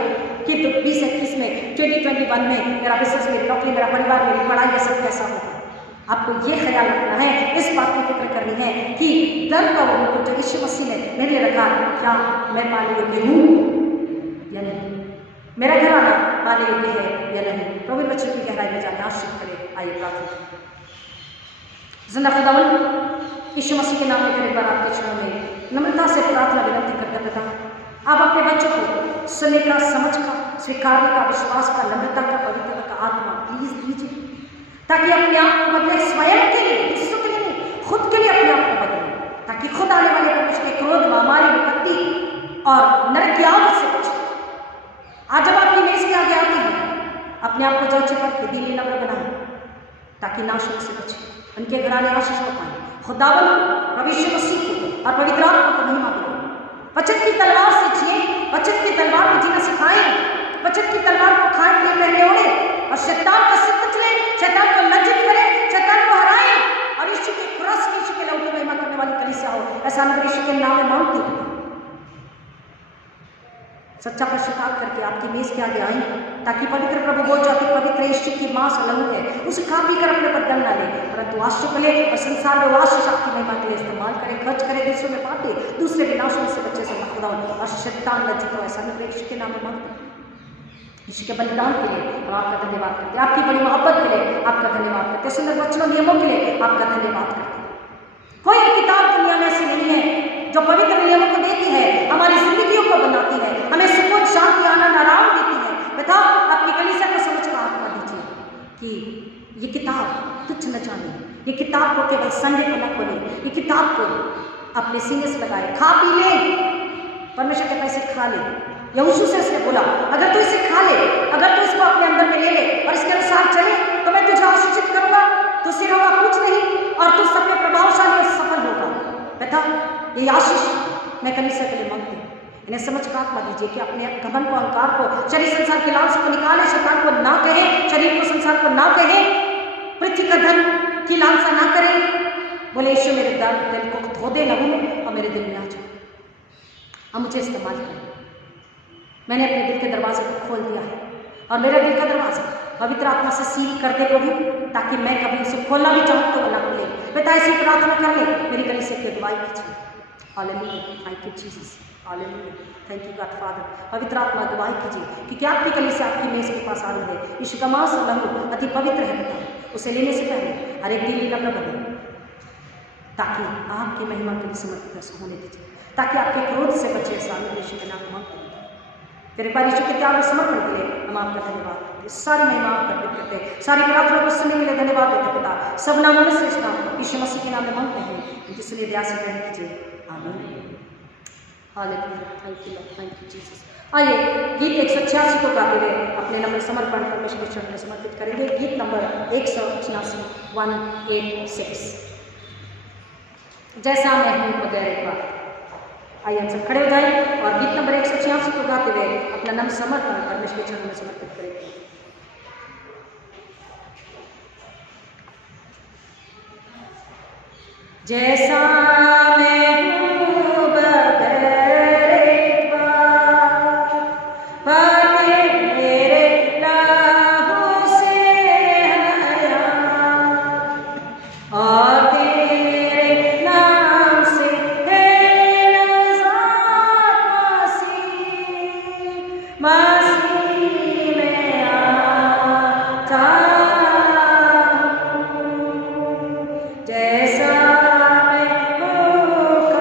कि 2021 में 2021 में मेरा बिजनेस, मेरी नौकरी, मेरा परिवार, मेरी पढ़ाई, ये सब कैसा होगा। आपको ये ख्याल रखना है, इस बात की फिक्र करनी है कि दर्द का वो मुकुट जो यीशु मसीह ने मेरे लिए रखा, क्या मैं पाने योग्य हूँ या नहीं, मेरा घराना पाने योग्य है या नहीं। प्रभु इन बच्चों की गहराई में जाने आशीष करे। आइए प्रार्थना। जिंदा खुदावन यीशु मसीह के नाम में एक बार आपके चरणों में नम्रता से प्रार्थना विनती करते पिता, आप अपने बच्चों को सुनने का, समझ का, स्वीकारने का, विश्वास का, नम्रता का, पवित्रता का आत्मा प्लीज दीजिए, ताकि अपने आप को बदले, स्वयं के लिए, दूसरों के लिए नहीं, खुद के लिए अपने आप को बदले, ताकि खुद आने वाले मनुष्य के क्रोध, महामारी, विपत्ति और नरक की आग से बचे। आज जब आपकी मेज के आगे आते हैं, अपने आप को जांचे करके दिल नम्र बनाए, ताकि नाशक से बचे, उनके घराने आशीष को पाए। खुदावन को, प्रभु यीशु मसीह को और पवित्र आत्मा को महिमा दो। वचन की तलवार से जिए, वचन की तलवार को जीना सिखाएं, वचन की तलवार को खाए पिए पहने ओढ़े और शैतान का सिर कुचले, शैतान को लज्जित करे, शैतान को हराए और यीशु के क्रॉस, यीशु के लहू की महिमा करने वाली कलीसिया हो। ऐसा अनुग्रह यीशु के नाम में मांगती हूँ। सच्चा पश्चाताप करके आपकी मेज के आगे आई, ताकि पवित्र प्रभु बोल जाते, पवित्र यीशु की मांस और लहू है, उसे खा पी कर अपने पर दंड ना ले, परंतु आशीष को ले और संसार में आशीष आपकी महिमा के लिए इस्तेमाल करे, खर्च करे, देशों में बांटे, दूसरे विनाशों से बच्चे से खुदावन और शैतान लज्जित हो। ऐसा अनुग्रह यीशु के नाम में मांगते हैं। यीशु के बलिदान के लिए हम आपका धन्यवाद करते हैं, आपकी बड़ी मोहब्बत के लिए आपका धन्यवाद करते हैं, सुंदर वचनों नियमों के लिए आपका धन्यवाद करते हैं। कोई किताब दुनिया में ऐसी नहीं है जो पवित्र नियमों को देती है, हमारी जिंदगियों को बनाती है, हमें सुकून, शांति, आनंद, आराम देती है। पिता, आपकी कलीसिया को समझ का आत्मा दीजिए कि ये किताब तुच्छ न जाने, ये किताब को केवल संडे को न खोले, ये किताब को अपने सीने से लगाए, खा पी ले, परमेश्वर के पैसे खा ले। यहोशू से उसने बोला, अगर तू इसे खा ले, अगर तू इसको अपने अंदर में ले ले और इसके अनुसार चले, तो मैं तुझे आशीषित करूंगा, तू सिर होगा कुछ नहीं और तू सब में प्रभावशाली और सफल होगा। पिता, ये आशीष मैं कलीसिया के लिए मांगती हूँ। इन्हें समझ का आत्मा दीजिए कि अपने घमंड को, अहंकार को, शरीर संसार के लालच को निकाले, शैतान को ना कहे, शरीर को, संसार को ना कहे, पृथ्वी का धन की लालसा ना करे। बोले यीशु मेरे दिल को धो दे लहू में और मेरे दिल में आ जाओ, अब मुझे इस्तेमाल करें। मैंने अपने दिल के दरवाजे को खोल दिया है और मेरा दिल का दरवाजा पवित्र आत्मा से सील कर दे प्रभु, ताकि मैं कभी उसे खोलना भी चाहूँ तो वो ना खुले। पिता, ऐसी प्रार्थना कर ले, मेरी कलीसिया की अगुवाई कीजिए। Hallelujah, thank you Jesus, hallelujah, thank you God father. पवित्र आत्मा अगुवाई कीजिए, क्योंकि आपकी कलीसिया आपकी मेज के पास आ रही है। यीशु का मांस और लहू अति पवित्र है पिता, उसे लेने से पहले हर एक दिल नम्र बने, ताकि आपकी महिमा के लिए समर्पित होने दीजिए, ताकि आपके क्रोध से बचे। सामने यीशु के नाम में मांगते हैं। फिर एक बार यीशु के त्याग और समर्पण के लिए हम आपका धन्यवाद करते हैं, सारी महिमा आप अर्पित करते हैं, सारी प्रार्थना को सुनने के लिए धन्यवाद देते पिता। सब नामों में श्रेष्ठ नाम यीशु मसीह के नाम में मांगते हैं, जिसने दया से ग्रहण कीजिए। आमीन। Hallelujah, thank you Lord, thank you Jesus. आइए गीत 186 को गाते हुए अपने नंबर समर्पण परमेश्वर के चरणों में समर्पित करेंगे। गीत नंबर 186, 186, जैसा मैं हूँ बगैर एक बार। आइए हम सब खड़े हो जाएं और गीत नंबर 186 को गाते हुए अपना नाम समर्पण परमेश्वर के चरणों में समर्पित करेंगे। जैसा मैं हूँ बगैर एक बार, पाके मेरे लहू से हया, और तेरे नाम से मसीह में आता हूँ। जैसा मैं हूँ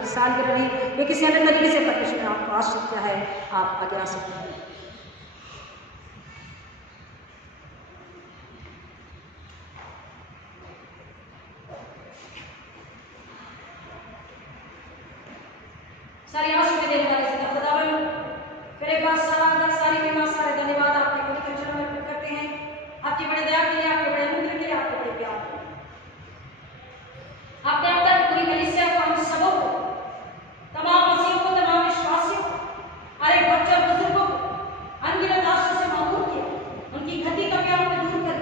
की सालगिरह रही या किसी अन्य तरीके से परमेश्वर ने आपको आशीष किया है, आप आगे आ सकते हैं। सारी आशीष देने वाले से खुदावन फिर एक बार सारी महिमा सारे धन्यवाद आपके पवित्र चरणों में अर्पित करते हैं, आपकी बड़ी दया के लिए, आपके बड़े अनुग्रह के लिए, आपके बड़े प्यार के लिए। आपने अब तक पूरी कलीसिया को, हम सबों को, तमाम मसीहों को, तमाम विश्वासियों को, हर एक बच्चे और बुजुर्गों को अनगिनत आशीष से मामूल किया, उनकी घटी कमियों को दूर कर,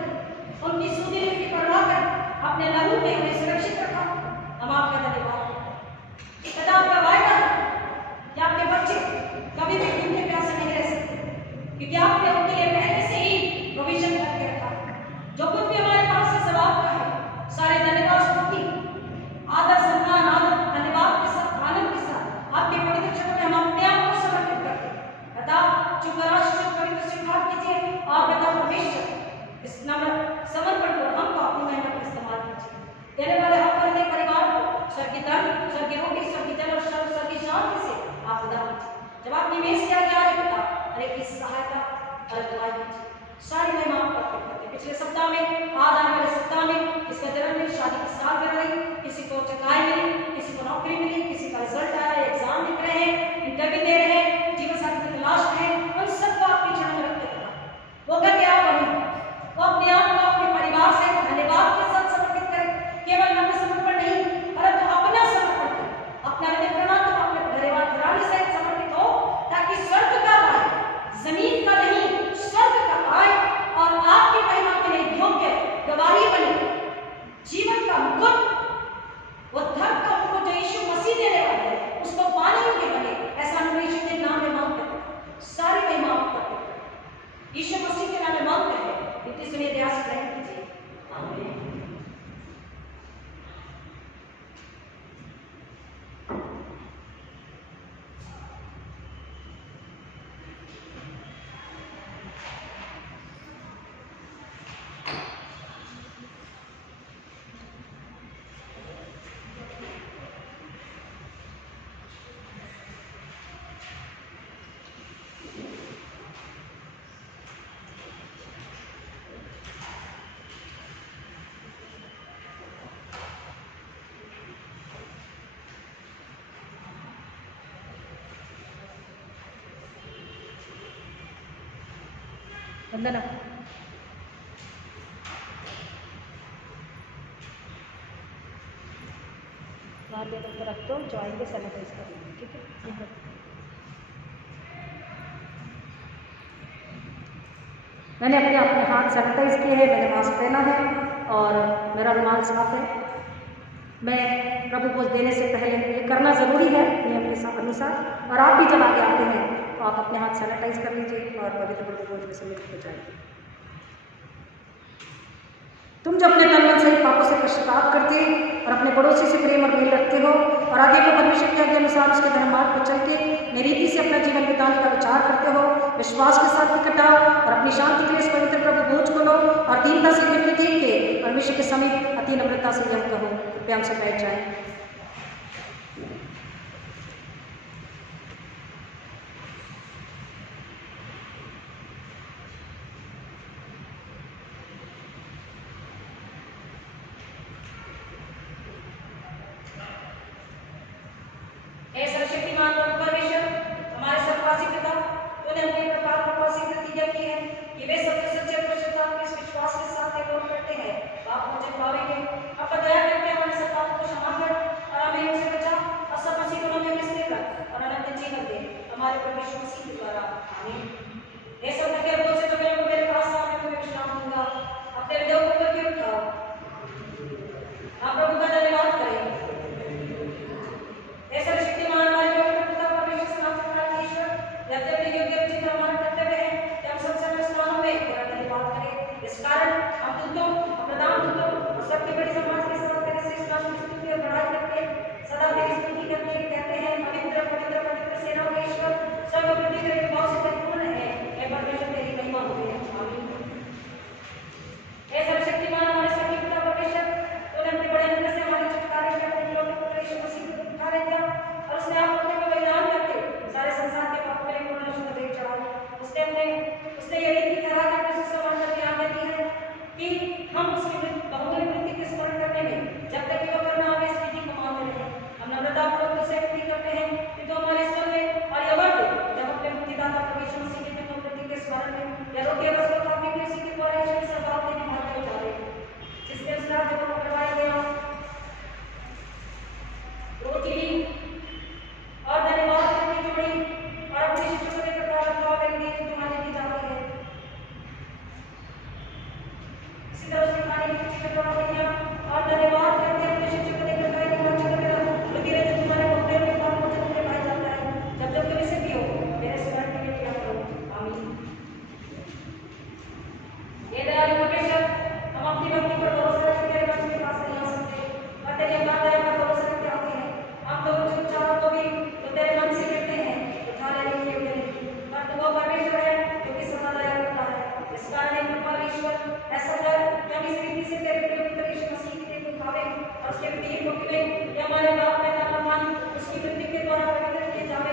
उनकी सुधि की परवाह कर अपने लहू में उन्हें सुरक्षित रखा। हम आपका धन्यवाद करते हैं। आपका वायदा है कि आपके बच्चे कभी भी भूखे प्यासे नहीं रह सकते, क्योंकि आपने उनके लिए पहले से ही प्रोविजन करके रखा। जो कुछ भी हमारे पास से सब आपका है, सारे धन्यवाद, स्तुति, आदर, सम्मान, आदर, धन्यवाद के साथ, आनंद के साथ आपके पवित्र चरणों में हम अपने आप को समर्पित करते हैं। पिता, चुप राष्ट्र पवित्र स्वीकार कीजिए और पिता परमेश्वर इस नम्र समर्पण को हमको अपनी मेहनत में इस्तेमाल कीजिए। देने वाले हम अपने परिवार को स्वर्गीय धन, स्वर्गीय रोटी, स्वर्गीय जल और स्वर्गीय शांति से आप प्रदान कीजिए। जब आपकी मेज के आगे आ रहे पिता, हर एक की सहायता और अगुवाई कीजिए। सारी महिमा आपको अर्पित करते हैं। पिछले सप्ताह में, आज आने वाले सप्ताह में इसका जन्मदिन, शादी की सालगिरह रही, किसी को चकाई मिली, किसी को नौकरी मिली, किसी का रिजल्ट आया है, एग्जाम लिख रहे हैं, इंटरव्यू दे रहे हैं, जीवन साथी की तलाश में है, उन सबको आपके चरणों में रखते हैं। वो कहते आप बने, वो अपने आप को अपने परिवार से धन्यवाद के साथ समर्पित करें। केवल हमें समर्पण नहीं, परंतु अपना समर्पण करें, अपना हृदय प्रणाम को अपने घराने से समर्पित हो, ताकि स्वर्ग का आए, जमीन का नहीं, स्वर्ग का आए और आपकी महिमा के लिए योग्य गवाही बने। जीवन का मुकुट, वो धर्म का मुकुट जो यीशु मसीह देने वाले हैं, उसको पाने योग्य बने। ऐसा हम यीशु के नाम में मांगते हैं। सारी महिमा आपको अर्पित करते हैं। यीशु मसीह के नाम में मांगते हैं। इतनी सुनिए दया से ग्रहण कीजिए। आमीन। वंदना। रख दो, जो आएंगे सैनिटाइज कर लेंगे, ठीक है। मैंने अपने हाथ सैनिटाइज किए हैं, मैंने मास्क पहना है और मेरा रुमाल साफ है। मैं प्रभु को देने से पहले ये करना ज़रूरी है नियम के अनुसार, और आप भी जब आगे आते हैं तो आप अपने हाथ सैनिटाइज कर लीजिए और पवित्र प्रभु भोज में सम्मिलित हो जाइए। तुम जो अपने तन मन से पापों से पश्चाताप करते और अपने पड़ोसी से प्रेम और मेल रखते हो और आगे को परमेश्वर के आज्ञा अनुसार उसके धर्म मार्ग पर चल के नीति से अपना जीवन बिताने का विचार करते हो, विश्वास के साथ इकट्ठा और अपनी शांति के लिए इस पवित्र प्रभु भोज को लो और दीनता से मिलकर टेक के परमेश्वर के समीप अति नम्रता से यह कहो, कृपया हमसे बैठ जाए। सर्वशक्तिमान परमेश्वर, हमारे सर्ववासी पिता, तूने अपने प्रकार प्रवासी प्रतिज्ञा की है कि वे सत्य सच्चे पश्चाताप के विश्वास के साथ लोग करते हैं, पाप मुझे पावेंगे। अब दया करके हमारे सब पापों को क्षमा कर और हमें उनसे बचा और सब मसीह को हमें स्थिर रख और अनंत जीवन दे हमारे परमेश्वर मसीह के द्वारा। आमीन। ये सब थके बोझ से जो मेरे पास आने को मैं विश्राम दूंगा। अपने हृदय को ऊपर की उठाओ, आप प्रभु का धन्यवाद करें। ऐसा शक्तिमान हमारे पवित्र पिता परमेश्वर सर्वशक्तिमान ईश्वर, यद्यपि अपने योग्य उचित हमारा कर्तव्य है कि हम सबसे अपने स्थानों में तेरा धन्यवाद करें। इस कारण हम तुझको प्रदान तुझको और सबकी बड़ी समाज के साथ तेरे से इस नाम की स्तुति और बड़ाई करके सदा तेरी स्तुति करते कहते हैं, पवित्र पवित्र पवित्र सेनाओं के ईश्वर, सर्वप्रति तेरे भाव से परिपूर्ण है। हे परमेश्वर उसके विधेयक होते हुए ये हमारे बाप का फरमान उसकी मृत्यु के द्वारा पवित्र किए जावे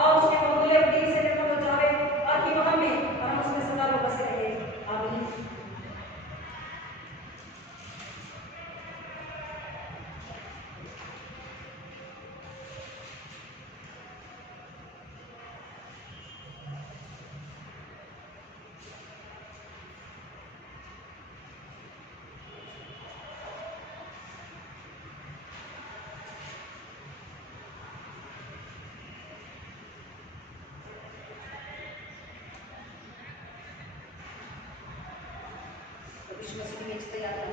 और उसके बहुमूल्य उद्देश्य से निर्मल हो जावे ताकि वह हमें और हम उसमें सदा लोग बसे रहे। आमीन। विश्व मसीह में तैयार है।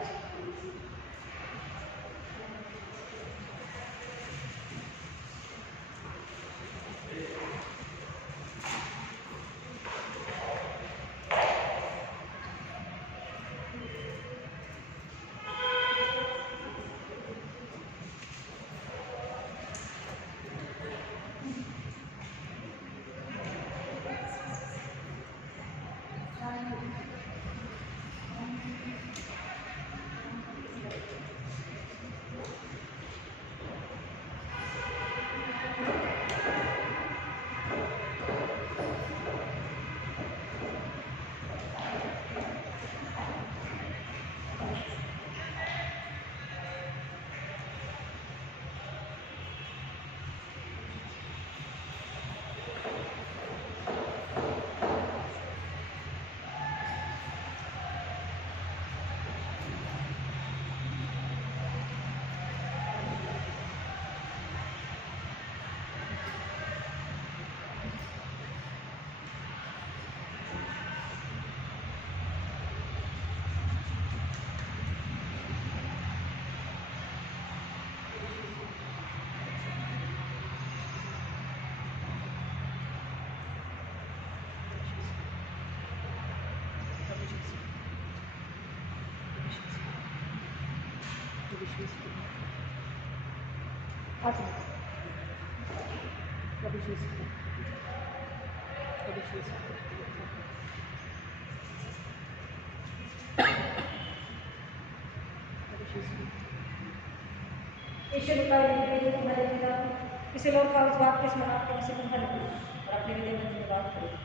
किसी लोग का उस बात के स्मरण के से कुंभल और अपने विधि में धन्यवाद करें।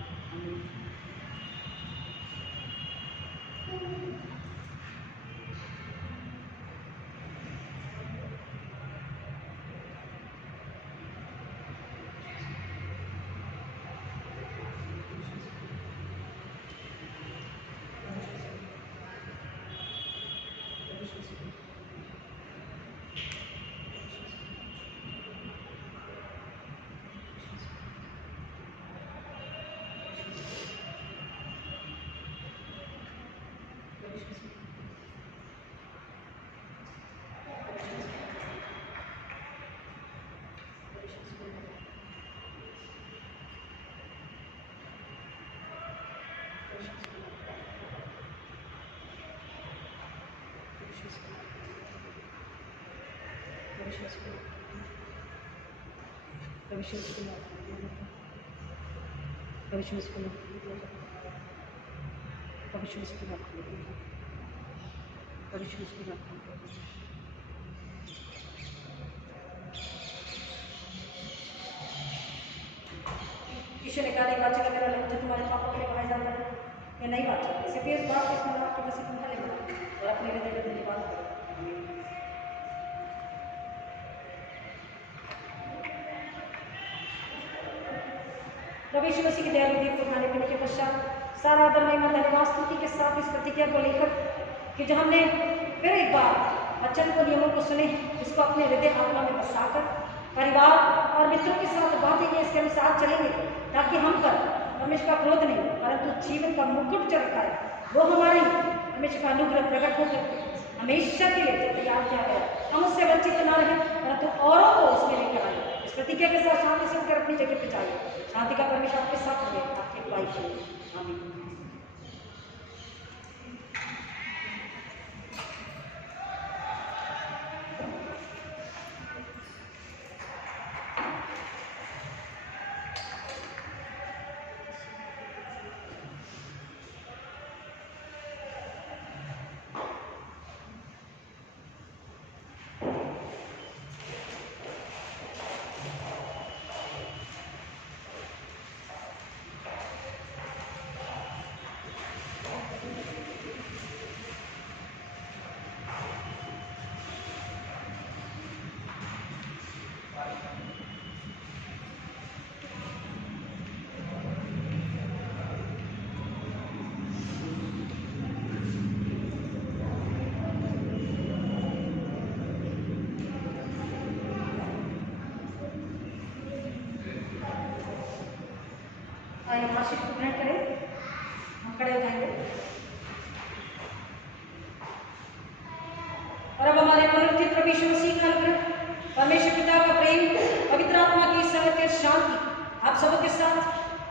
ईश्वर ने कहा नहीं वाचा मेरा जो तुम्हारे पापा के लिए बनाया जाता है ये नहीं वाचा सिर्फ इस बात के स्मरण आपके मसीह कुंभल ले और अपने हृदय में धन्यवाद करो। प्रभु यीशु मसीह के दयालु दीप को खाने पीने के पश्चात सारा आदर महिमा धन्यवाद स्तुति के साथ इस प्रतिज्ञा को लेकर कि जो हमने फिर एक बार वचन को नियमों को सुने इसको अपने हृदय आत्मा में बसाकर परिवार और मित्रों के साथ बांटेंगे इसके अनुसार चलेंगे ताकि हम पर परमेश्वर का क्रोध नहीं परंतु जीवन का मुकुट जो रखा है वो हमारे परमेश्वर का अनुग्रह प्रकट होकर हमेशा के लिए तैयार किया गया हम उससे वंचित न रहे परंतु औरों को उसमें लेकर आए। इस प्रतिज्ञा के साथ शांति से होकर अपनी जगह पे जाइए। शांति का परमेश्वर आपके साथ रहे आपकी अगुवाई करें। आमीन। आइए वार्षिक ग्रहण करें, हम खड़े हो जाएंगे। और अब हमारे पुनरुत्थित प्रभु यीशु मसीह का अनुग्रह, परमेश्वर पिता का प्रेम, पवित्र आत्मा की संगत और शांति आप सबों के साथ,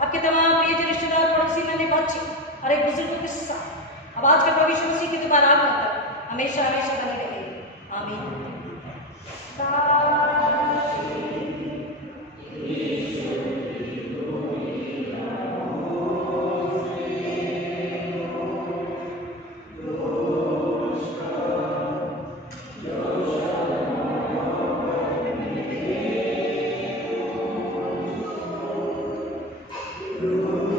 आपके तमाम प्रिय रिश्तेदार, पड़ोसी, नन्हे बच्चे और एक बुजुर्गों के साथ अब आज का प्रभु यीशु मसीह की दोबारा आगमन तक हमेशा हमेशा बने रहे। आमीन। Lord.